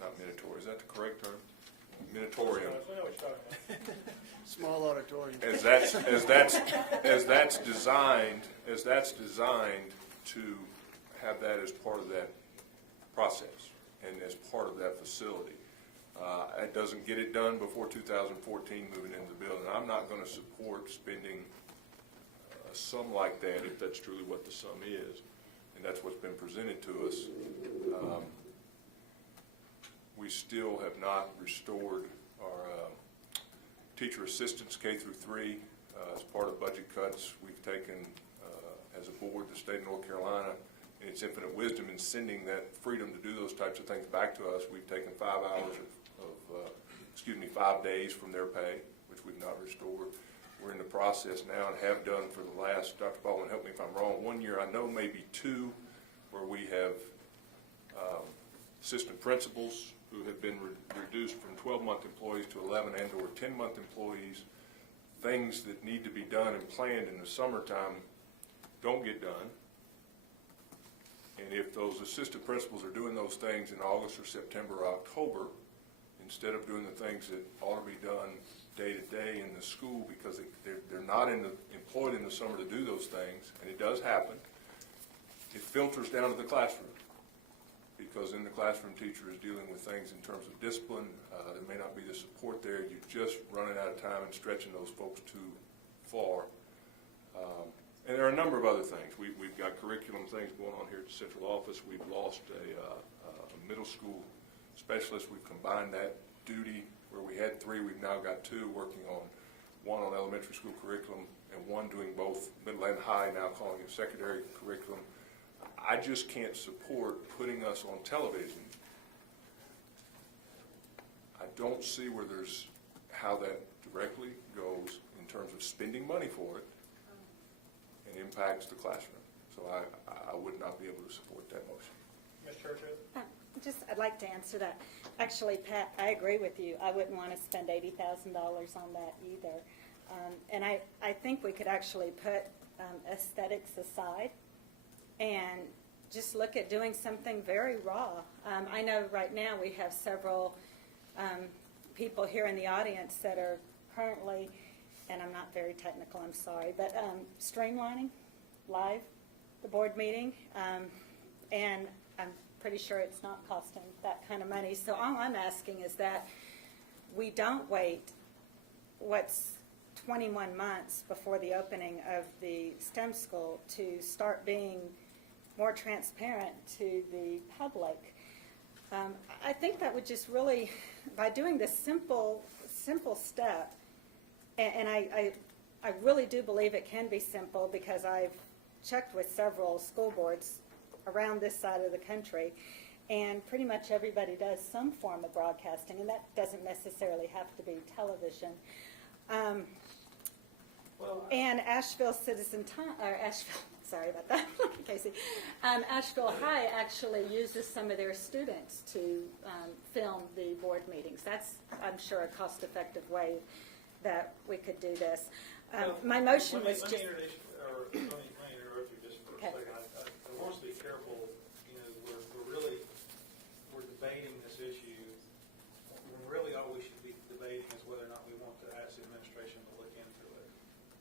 not Minotaur, is that the correct term? Minotaurium. We know what you're talking about. Small auditorium. As that's designed to have that as part of that process and as part of that facility. It doesn't get it done before 2014 moving into the building. I'm not going to support spending a sum like that if that's truly what the sum is, and that's what's been presented to us. We still have not restored our teacher assistants K through 3. As part of budget cuts, we've taken, as a board, the state of North Carolina, in its infinite wisdom in sending that freedom to do those types of things back to us. We've taken 5 hours of 5 days from their pay, which we've not restored. We're in the process now and have done for the last, Dr. Baldwin, help me if I'm wrong, 1 year, I know maybe 2, where we have assistant principals who have been reduced from 12-month employees to 11 and or 10-month employees. Things that need to be done and planned in the summertime don't get done. And if those assistant principals are doing those things in August or September or October, instead of doing the things that ought to be done day to day in the school because they're not employed in the summer to do those things, and it does happen, it filters down to the classroom. Because in the classroom, teacher is dealing with things in terms of discipline. There may not be the support there. You're just running out of time and stretching those folks too far. And there are a number of other things. We've got curriculum things going on here at the central office. We've lost a middle school specialist. We've combined that duty where we had 3. We've now got 2 working on, 1 on elementary school curriculum and 1 doing both middle and high, now calling it secondary curriculum. I just can't support putting us on television. I don't see where there's how that directly goes in terms of spending money for it and impacts the classroom. So I would not be able to support that motion. Ms. Churchill? I'd like to answer that. Actually, Pat, I agree with you. I wouldn't want to spend $80,000 on that either. And I think we could actually put aesthetics aside and just look at doing something very raw. I know right now we have several people here in the audience that are currently, and I'm not very technical, I'm sorry, but streamlining live the board meeting. And I'm pretty sure it's not costing that kind of money. So all I'm asking is that we don't wait what's 21 months before the opening of the STEM school to start being more transparent to the public. I think that would just really, by doing this simple step, and I really do believe it can be simple because I've checked with several school boards around this side of the country, and pretty much everybody does some form of broadcasting, and that doesn't necessarily have to be television. And Asheville Citizen Time, or Asheville, sorry about that, Casey. Asheville High actually uses some of their students to film the board meetings. That's, I'm sure, a cost-effective way that we could do this. My motion was just... Let me interrupt you just for a second. I want us to be careful. You know, we're debating this issue. When really all we should be debating is whether or not we want to ask the administration to look into it.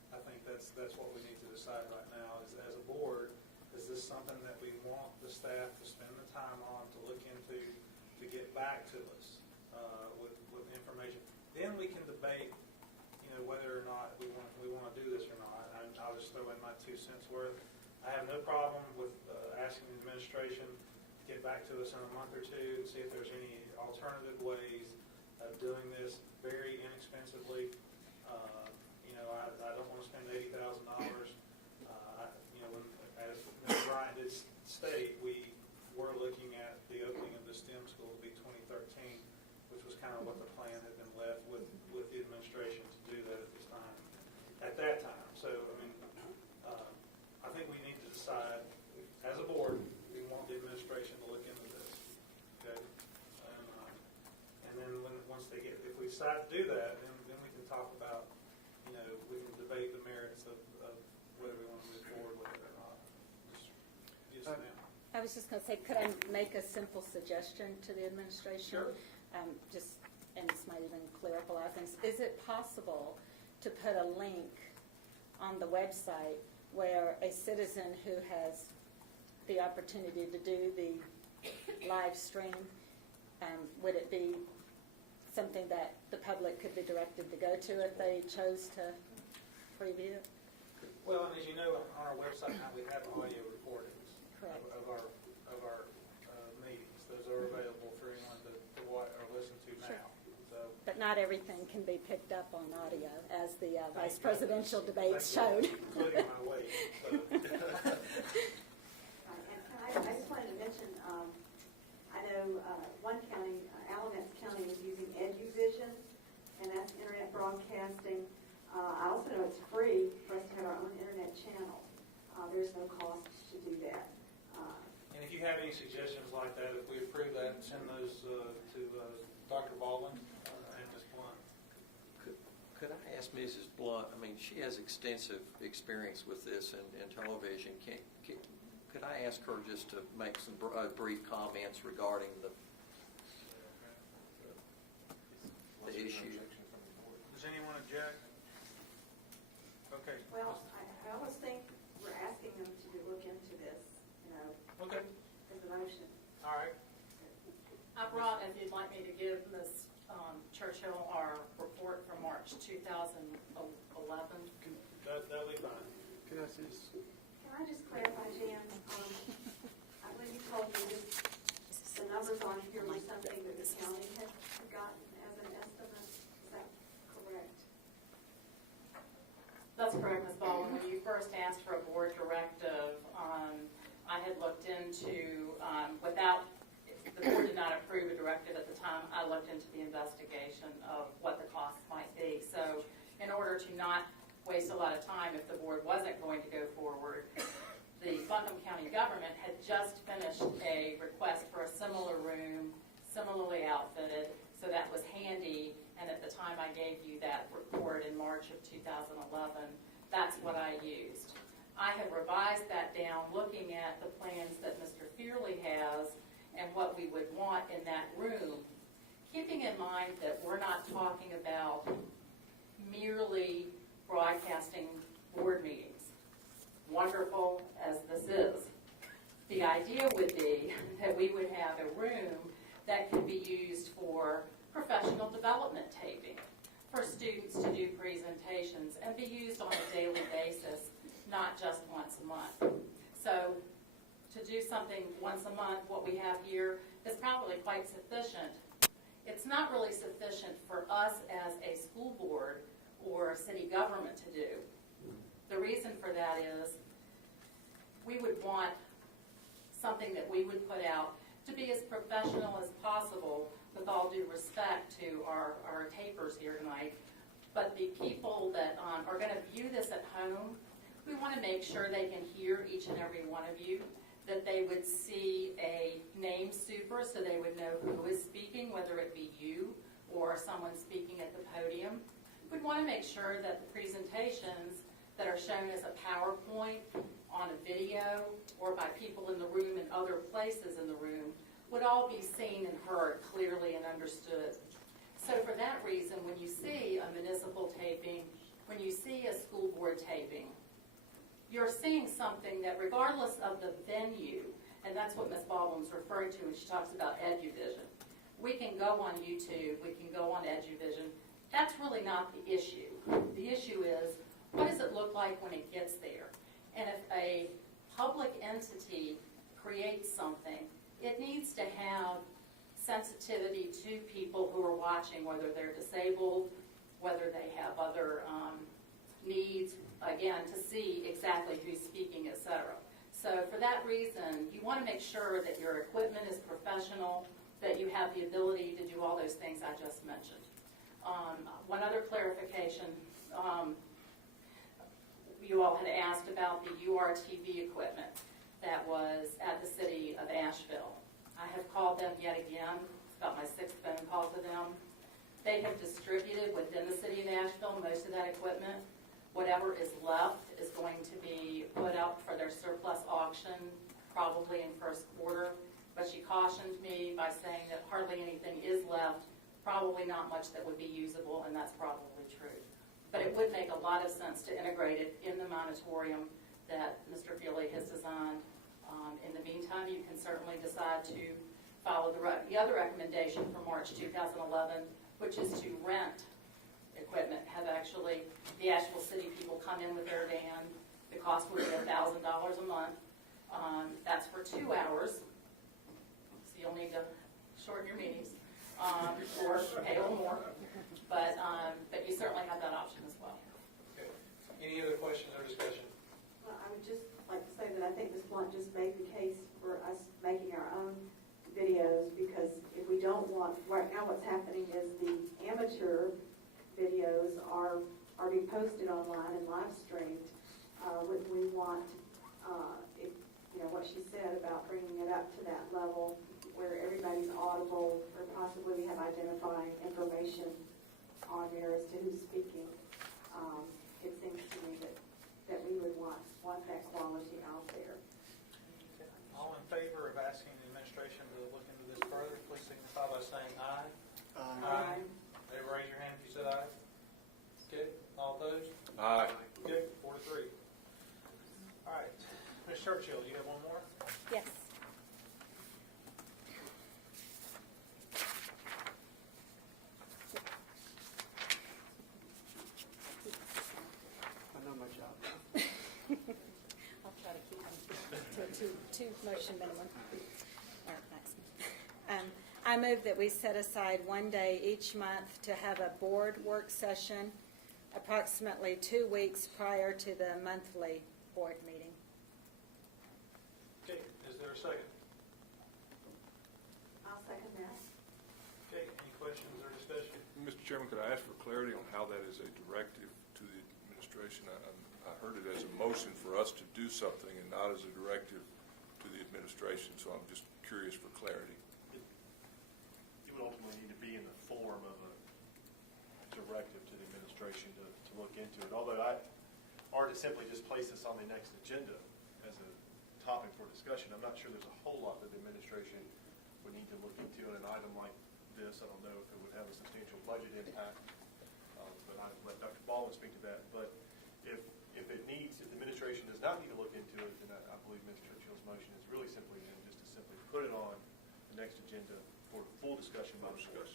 I think that's what we need to decide right now. Is as a board, is this something that we want the staff to spend the time on to look into to get back to us with information? Then we can debate, you know, whether or not we want to do this or not. I'll just throw in my 2 cents worth. I have no problem with asking the administration to get back to us in a month or 2 and see if there's any alternative ways of doing this very inexpensively. You know, I don't want to spend $80,000. You know, as Mr. Bryant did state, we were looking at the opening of the STEM school to be 2013, which was kind of what the plan had been left with the administration to do that at that time. So, I mean, I think we need to decide, as a board, we want the administration to look into this, okay? And then if we decide to do that, then we can talk about, you know, we can debate the merits of whether we want to move forward with it or not. Yes, ma'am. I was just going to say, could I make a simple suggestion to the administration? Sure. And this might even clear up a lot of things. Is it possible to put a link on the website where a citizen who has the opportunity to do the live stream, would it be something that the public could be directed to go to if they chose to preview it? Well, and as you know, on our website now we have audio recordings of our meetings. Those are available for anyone to watch or listen to now. Sure. So, But but not everything can be picked up on audio, as the vice presidential debate showed. Including my weight. So. And I just wanted to mention, I know one county, Alamance County, is using EduVision, and that's internet broadcasting. I also know it's free for us to have our own internet channel. There's no cost to do that. And if you have any suggestions like that, if we approve that, send those to Dr. Baldwin and Ms. Blunt. Could I ask Mrs. Blunt, I mean, she has extensive experience with this in television. Could I ask her just to make some brief comments regarding the issue? Does anyone object? Okay. Well, I always think we're asking them to look into this, Okay. as a motion. All right. I brought, if you'd like me to give Ms. Churchill our report from March 2011. That'll be fine. Can I say this? Can I just clarify, Jan? I believe you told me the numbers on here were something that the county had gotten as an estimate. Is that correct? That's correct, Ms. Baldwin. When you first asked for a board directive, I had looked into, the board did not approve a directive at the time. I looked into the investigation of what the costs might be. So in order to not waste a lot of time if the board wasn't going to go forward, the Buncombe County government had just finished a request for a similar room, similarly outfitted, so that was handy. And at the time I gave you that report in March of 2011, that's what I used. I have revised that down looking at the plans that Mr. Fearley has and what we would want in that room, keeping in mind that we're not talking about merely broadcasting board meetings, wonderful as this is. The idea would be that we would have a room that could be used for professional development taping, for students to do presentations, and be used on a daily basis, not just once a month. So to do something once a month, what we have here is probably quite sufficient. It's not really sufficient for us as a school board or city government to do. The reason for that is we would want something that we would put out to be as professional as possible, with all due respect to our tapers here tonight. But the people that are going to view this at home, we want to make sure they can hear each and every one of you, that they would see a name super so they would know who is speaking, whether it be you or someone speaking at the podium. We'd want to make sure that the presentations that are shown as a PowerPoint on a video or by people in the room and other places in the room would all be seen and heard clearly and understood. So for that reason, when you see a municipal taping, when you see a school board taping, you're seeing something that regardless of the venue, and that's what Ms. Baldwin's referring to when she talks about EduVision. We can go on YouTube, we can go on EduVision. That's really not the issue. The issue is, what does it look like when it gets there? And if a public entity creates something, it needs to have sensitivity to people who are watching, whether they're disabled, whether they have other needs, again, to see exactly who's speaking, etc. So for that reason, you want to make sure that your equipment is professional, that you have the ability to do all those things I just mentioned. One other clarification, you all had asked about the URTV equipment that was at the city of Asheville. I have called them yet again. It's about my 6th phone call to them. They have distributed within the city of Asheville most of that equipment. Whatever is left is going to be put up for their surplus auction, probably in first quarter. But she cautioned me by saying that hardly anything is left, probably not much that would be usable, and that's probably true. But it would make a lot of sense to integrate it in the monitorium that Mr. Feely has designed. In the meantime, you can certainly decide to follow the other recommendation from March 2011, which is to rent equipment. Have actually the Asheville City people come in with their van. The cost would be $1,000 a month. That's for 2 hours, so you'll need to shorten your meetings or pay a little more. But you certainly have that option as well. Okay. Any other questions or discussion? Well, I would just like to say that I think Ms. Blunt just made the case for us making our own videos, because if we don't want, right now what's happening is the amateur videos are being posted online and live streamed. We want, what she said about bringing it up to that level where everybody's audible, or possibly we have identifying information on there as to who's speaking. It seems to me that we would want that quality out there. All in favor of asking the administration to look into this further, please signify by saying aye. Aye. Everybody raise your hand if you said aye. Okay, all opposed? Aye. Okay, 4-3. All right, Ms. Churchill, you have one more? Yes. I know my job. I'll try to keep them to a two motion minimum, or maximum. I move that we set aside one day each month to have a board work session approximately 2 weeks prior to the monthly board meeting. Okay, is there a second? I'll second that. Okay, any questions or discussion? Mr. Chairman, could I ask for clarity on how that is a directive to the administration? I heard it as a motion for us to do something and not as a directive to the administration, so I'm just curious for clarity. It would ultimately need to be in the form of a directive to the administration to look into it. Although or to simply just place this on the next agenda as a topic for discussion. I'm not sure there's a whole lot that the administration would need to look into in an item like this. I don't know if it would have a substantial budget impact, but I'll let Dr. Baldwin speak to that. But if the administration does not need to look into it, then I believe Ms. Churchill's motion is really simply just to simply put it on the next agenda for full discussion by the board.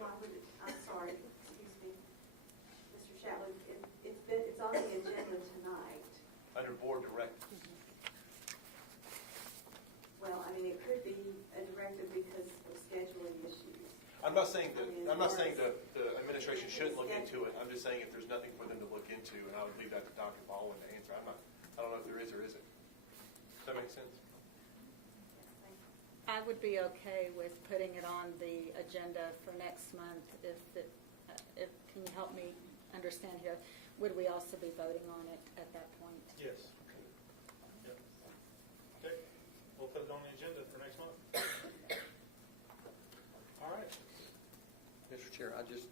Why would it, I'm sorry, excuse me, Mr. Shatley, it's on the agenda tonight. Under board directives. Well, I mean, it could be a directive because of scheduling issues. I'm not saying that the administration shouldn't look into it. I'm just saying if there's nothing for them to look into, and I would leave that to Dr. Baldwin to answer. I don't know if there is or isn't. Does that make sense? I would be okay with putting it on the agenda for next month if can you help me understand here? Would we also be voting on it at that point? Yes. Yep. Okay, we'll put it on the agenda for next month. All right. Mr. Chair, Yes.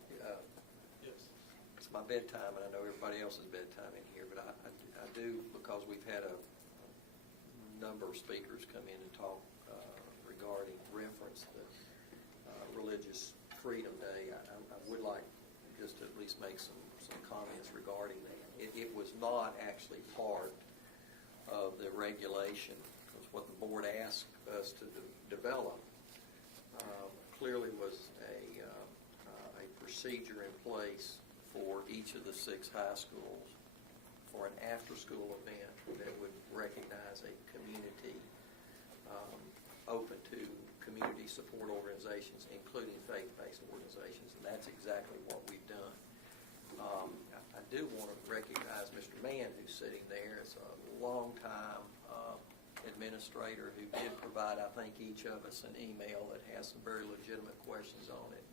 it's my bedtime, and I know everybody else's bedtime in here, but I do, because we've had a number of speakers come in and talk regarding reference the Religious Freedom Day. I would like just to at least make some comments regarding that. It was not actually part of the regulation. It was what the board asked us to develop. Clearly was a procedure in place for each of the 6 high schools for an after-school event that would recognize a community open to community support organizations, including faith-based organizations, and that's exactly what we've done. I do want to recognize Mr. Mann, who's sitting there as a long-time administrator who did provide, I think, each of us an email that has some very legitimate questions on it.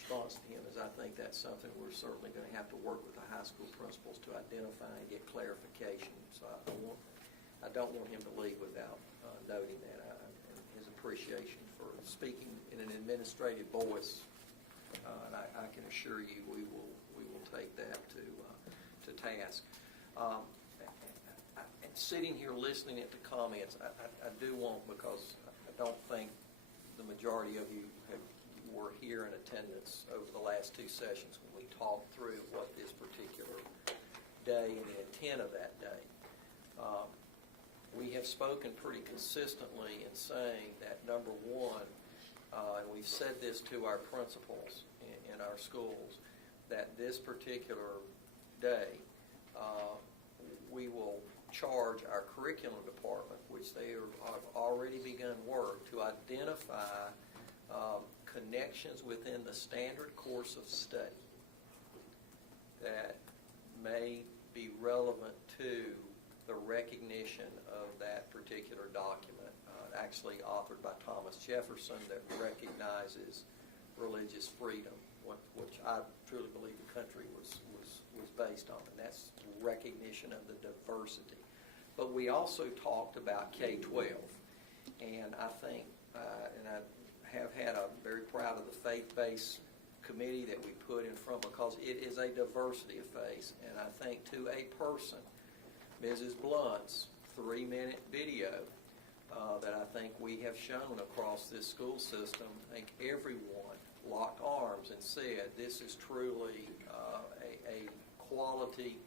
Response to him is I think that's something we're certainly going to have to work with the high school principals to identify and get clarification. So I don't want him to leave without noting that. His appreciation for speaking in an administrative voice, and I can assure you we will take that to task. And sitting here listening to comments, I do want, because I don't think the majority of you were here in attendance over the last 2 sessions when we talked through what this particular day and the intent of that day. We have spoken pretty consistently in saying that, number one, and we've said this to our principals in our schools, that this particular day we will charge our curriculum department, which they have already begun work, to identify connections within the standard course of study that may be relevant to the recognition of that particular document, actually authored by Thomas Jefferson, that recognizes religious freedom, which I truly believe the country was based on, and that's recognition of the diversity. But we also talked about K-12, and I think, and I have had a very proud of the faith-based committee that we put in front, because it is a diversity of faith, and I think to a person, Mrs. Blunt's 3-minute video that I think we have shown across this school system, I think everyone locked arms and said, this is truly a quality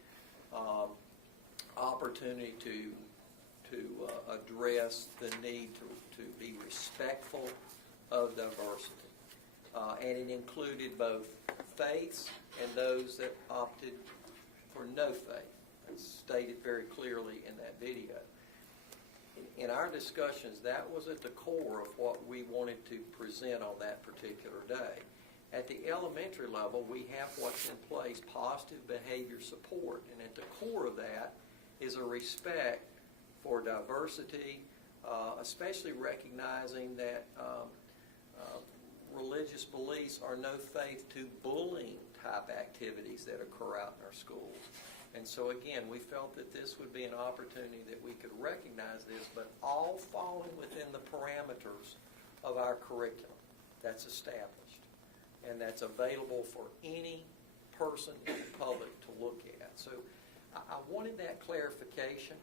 opportunity to address the need to be respectful of diversity. And it included both faiths and those that opted for no faith. It's stated very clearly in that video. In our discussions, that was at the core of what we wanted to present on that particular day. At the elementary level, we have what's in place, positive behavior support, and at the core of that is a respect for diversity, especially recognizing that religious beliefs are no faith to bullying type activities that occur out in our schools. And so again, we felt that this would be an opportunity that we could recognize this, but all falling within the parameters of our curriculum that's established and that's available for any person in the public to look at. So I wanted that clarification,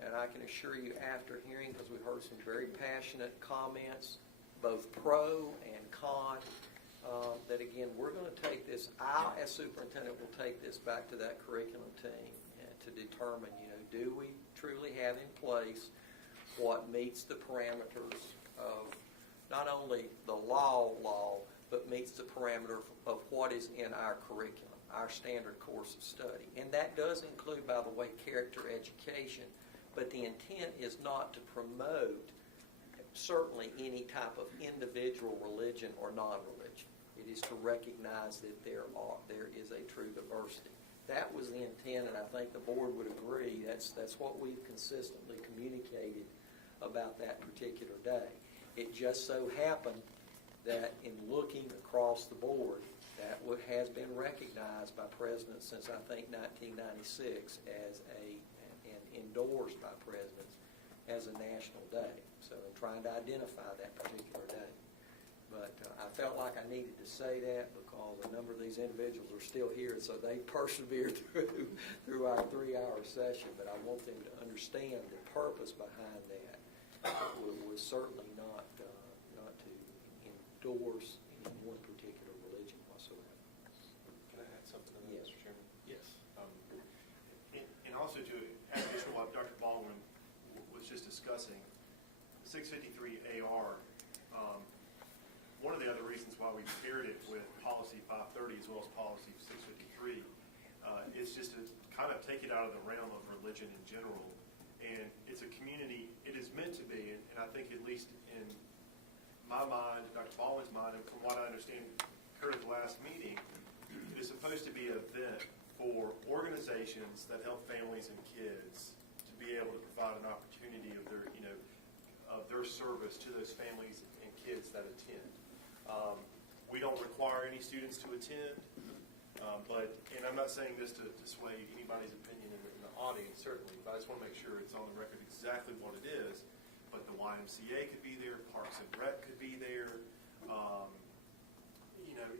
and I can assure you after hearing, because we heard some very passionate comments, both pro and con, that again, we're going to take this, I as superintendent will take this back to that curriculum team to determine, do we truly have in place what meets the parameters of not only the law, but meets the parameter of what is in our curriculum, our standard course of study. And that does include, by the way, character education, but the intent is not to promote certainly any type of individual religion or non-religion. It is to recognize that there is a true diversity. That was the intent, and I think the board would agree. That's what we've consistently communicated about that particular day. It just so happened that in looking across the board, that has been recognized by presidents since I think 1996 and endorsed by presidents as a national day. So I'm trying to identify that particular day. But I felt like I needed to say that because a number of these individuals are still here, and so they persevered through our 3-hour session. But I want them to understand the purpose behind that was certainly not to endorse any one particular religion whatsoever. Can I add something to that, Yes. Mr. Chairman? Yes. And also to add additional what Dr. Baldwin was just discussing, 653 AR, one of the other reasons why we paired it with Policy 530 as well as Policy 653 is just to kind of take it out of the realm of religion in general. And it's a community, it is meant to be, and I think at least in my mind, Dr. Baldwin's mind, and from what I understand occurred at the last meeting, it is supposed to be an event for organizations that help families and kids to be able to provide an opportunity of their, of their service to those families and kids that attend. We don't require any students to attend, and I'm not saying this to sway anybody's opinion in the audience, certainly, but I just want to make sure it's on the record exactly what it is. But the YMCA could be there, Parks and Rec could be there,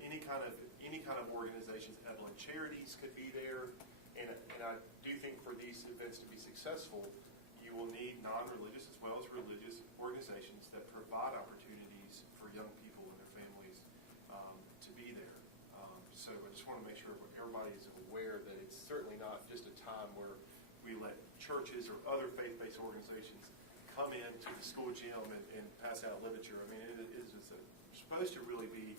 any kind of organizations, Evelyn Charities could be there, and I do think for these events to be successful, you will need non-religious as well as religious organizations that provide opportunities for young people and their families to be there. So I just want to make sure everybody is aware that it's certainly not just a time where we let churches or other faith-based organizations come into the school gym and pass out literature. I mean, it is supposed to really be,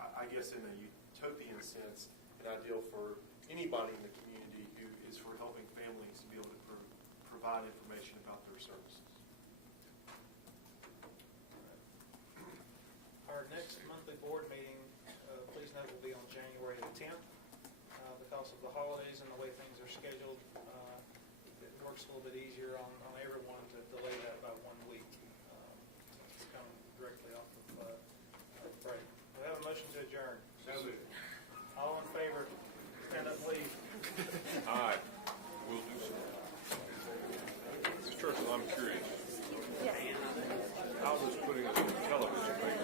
I guess in a utopian sense, an ideal for anybody in the community who is for helping families to be able to provide information about their services. Our next month because of the holidays and the way things are scheduled, it works a little bit easier on everyone to delay that by 1 week. It's coming directly off of break. We have a motion to adjourn. So moved. All in favor, stand up, please. Aye. We'll do so. Mr. Churchill, I'm curious. Yes. How does putting us on television make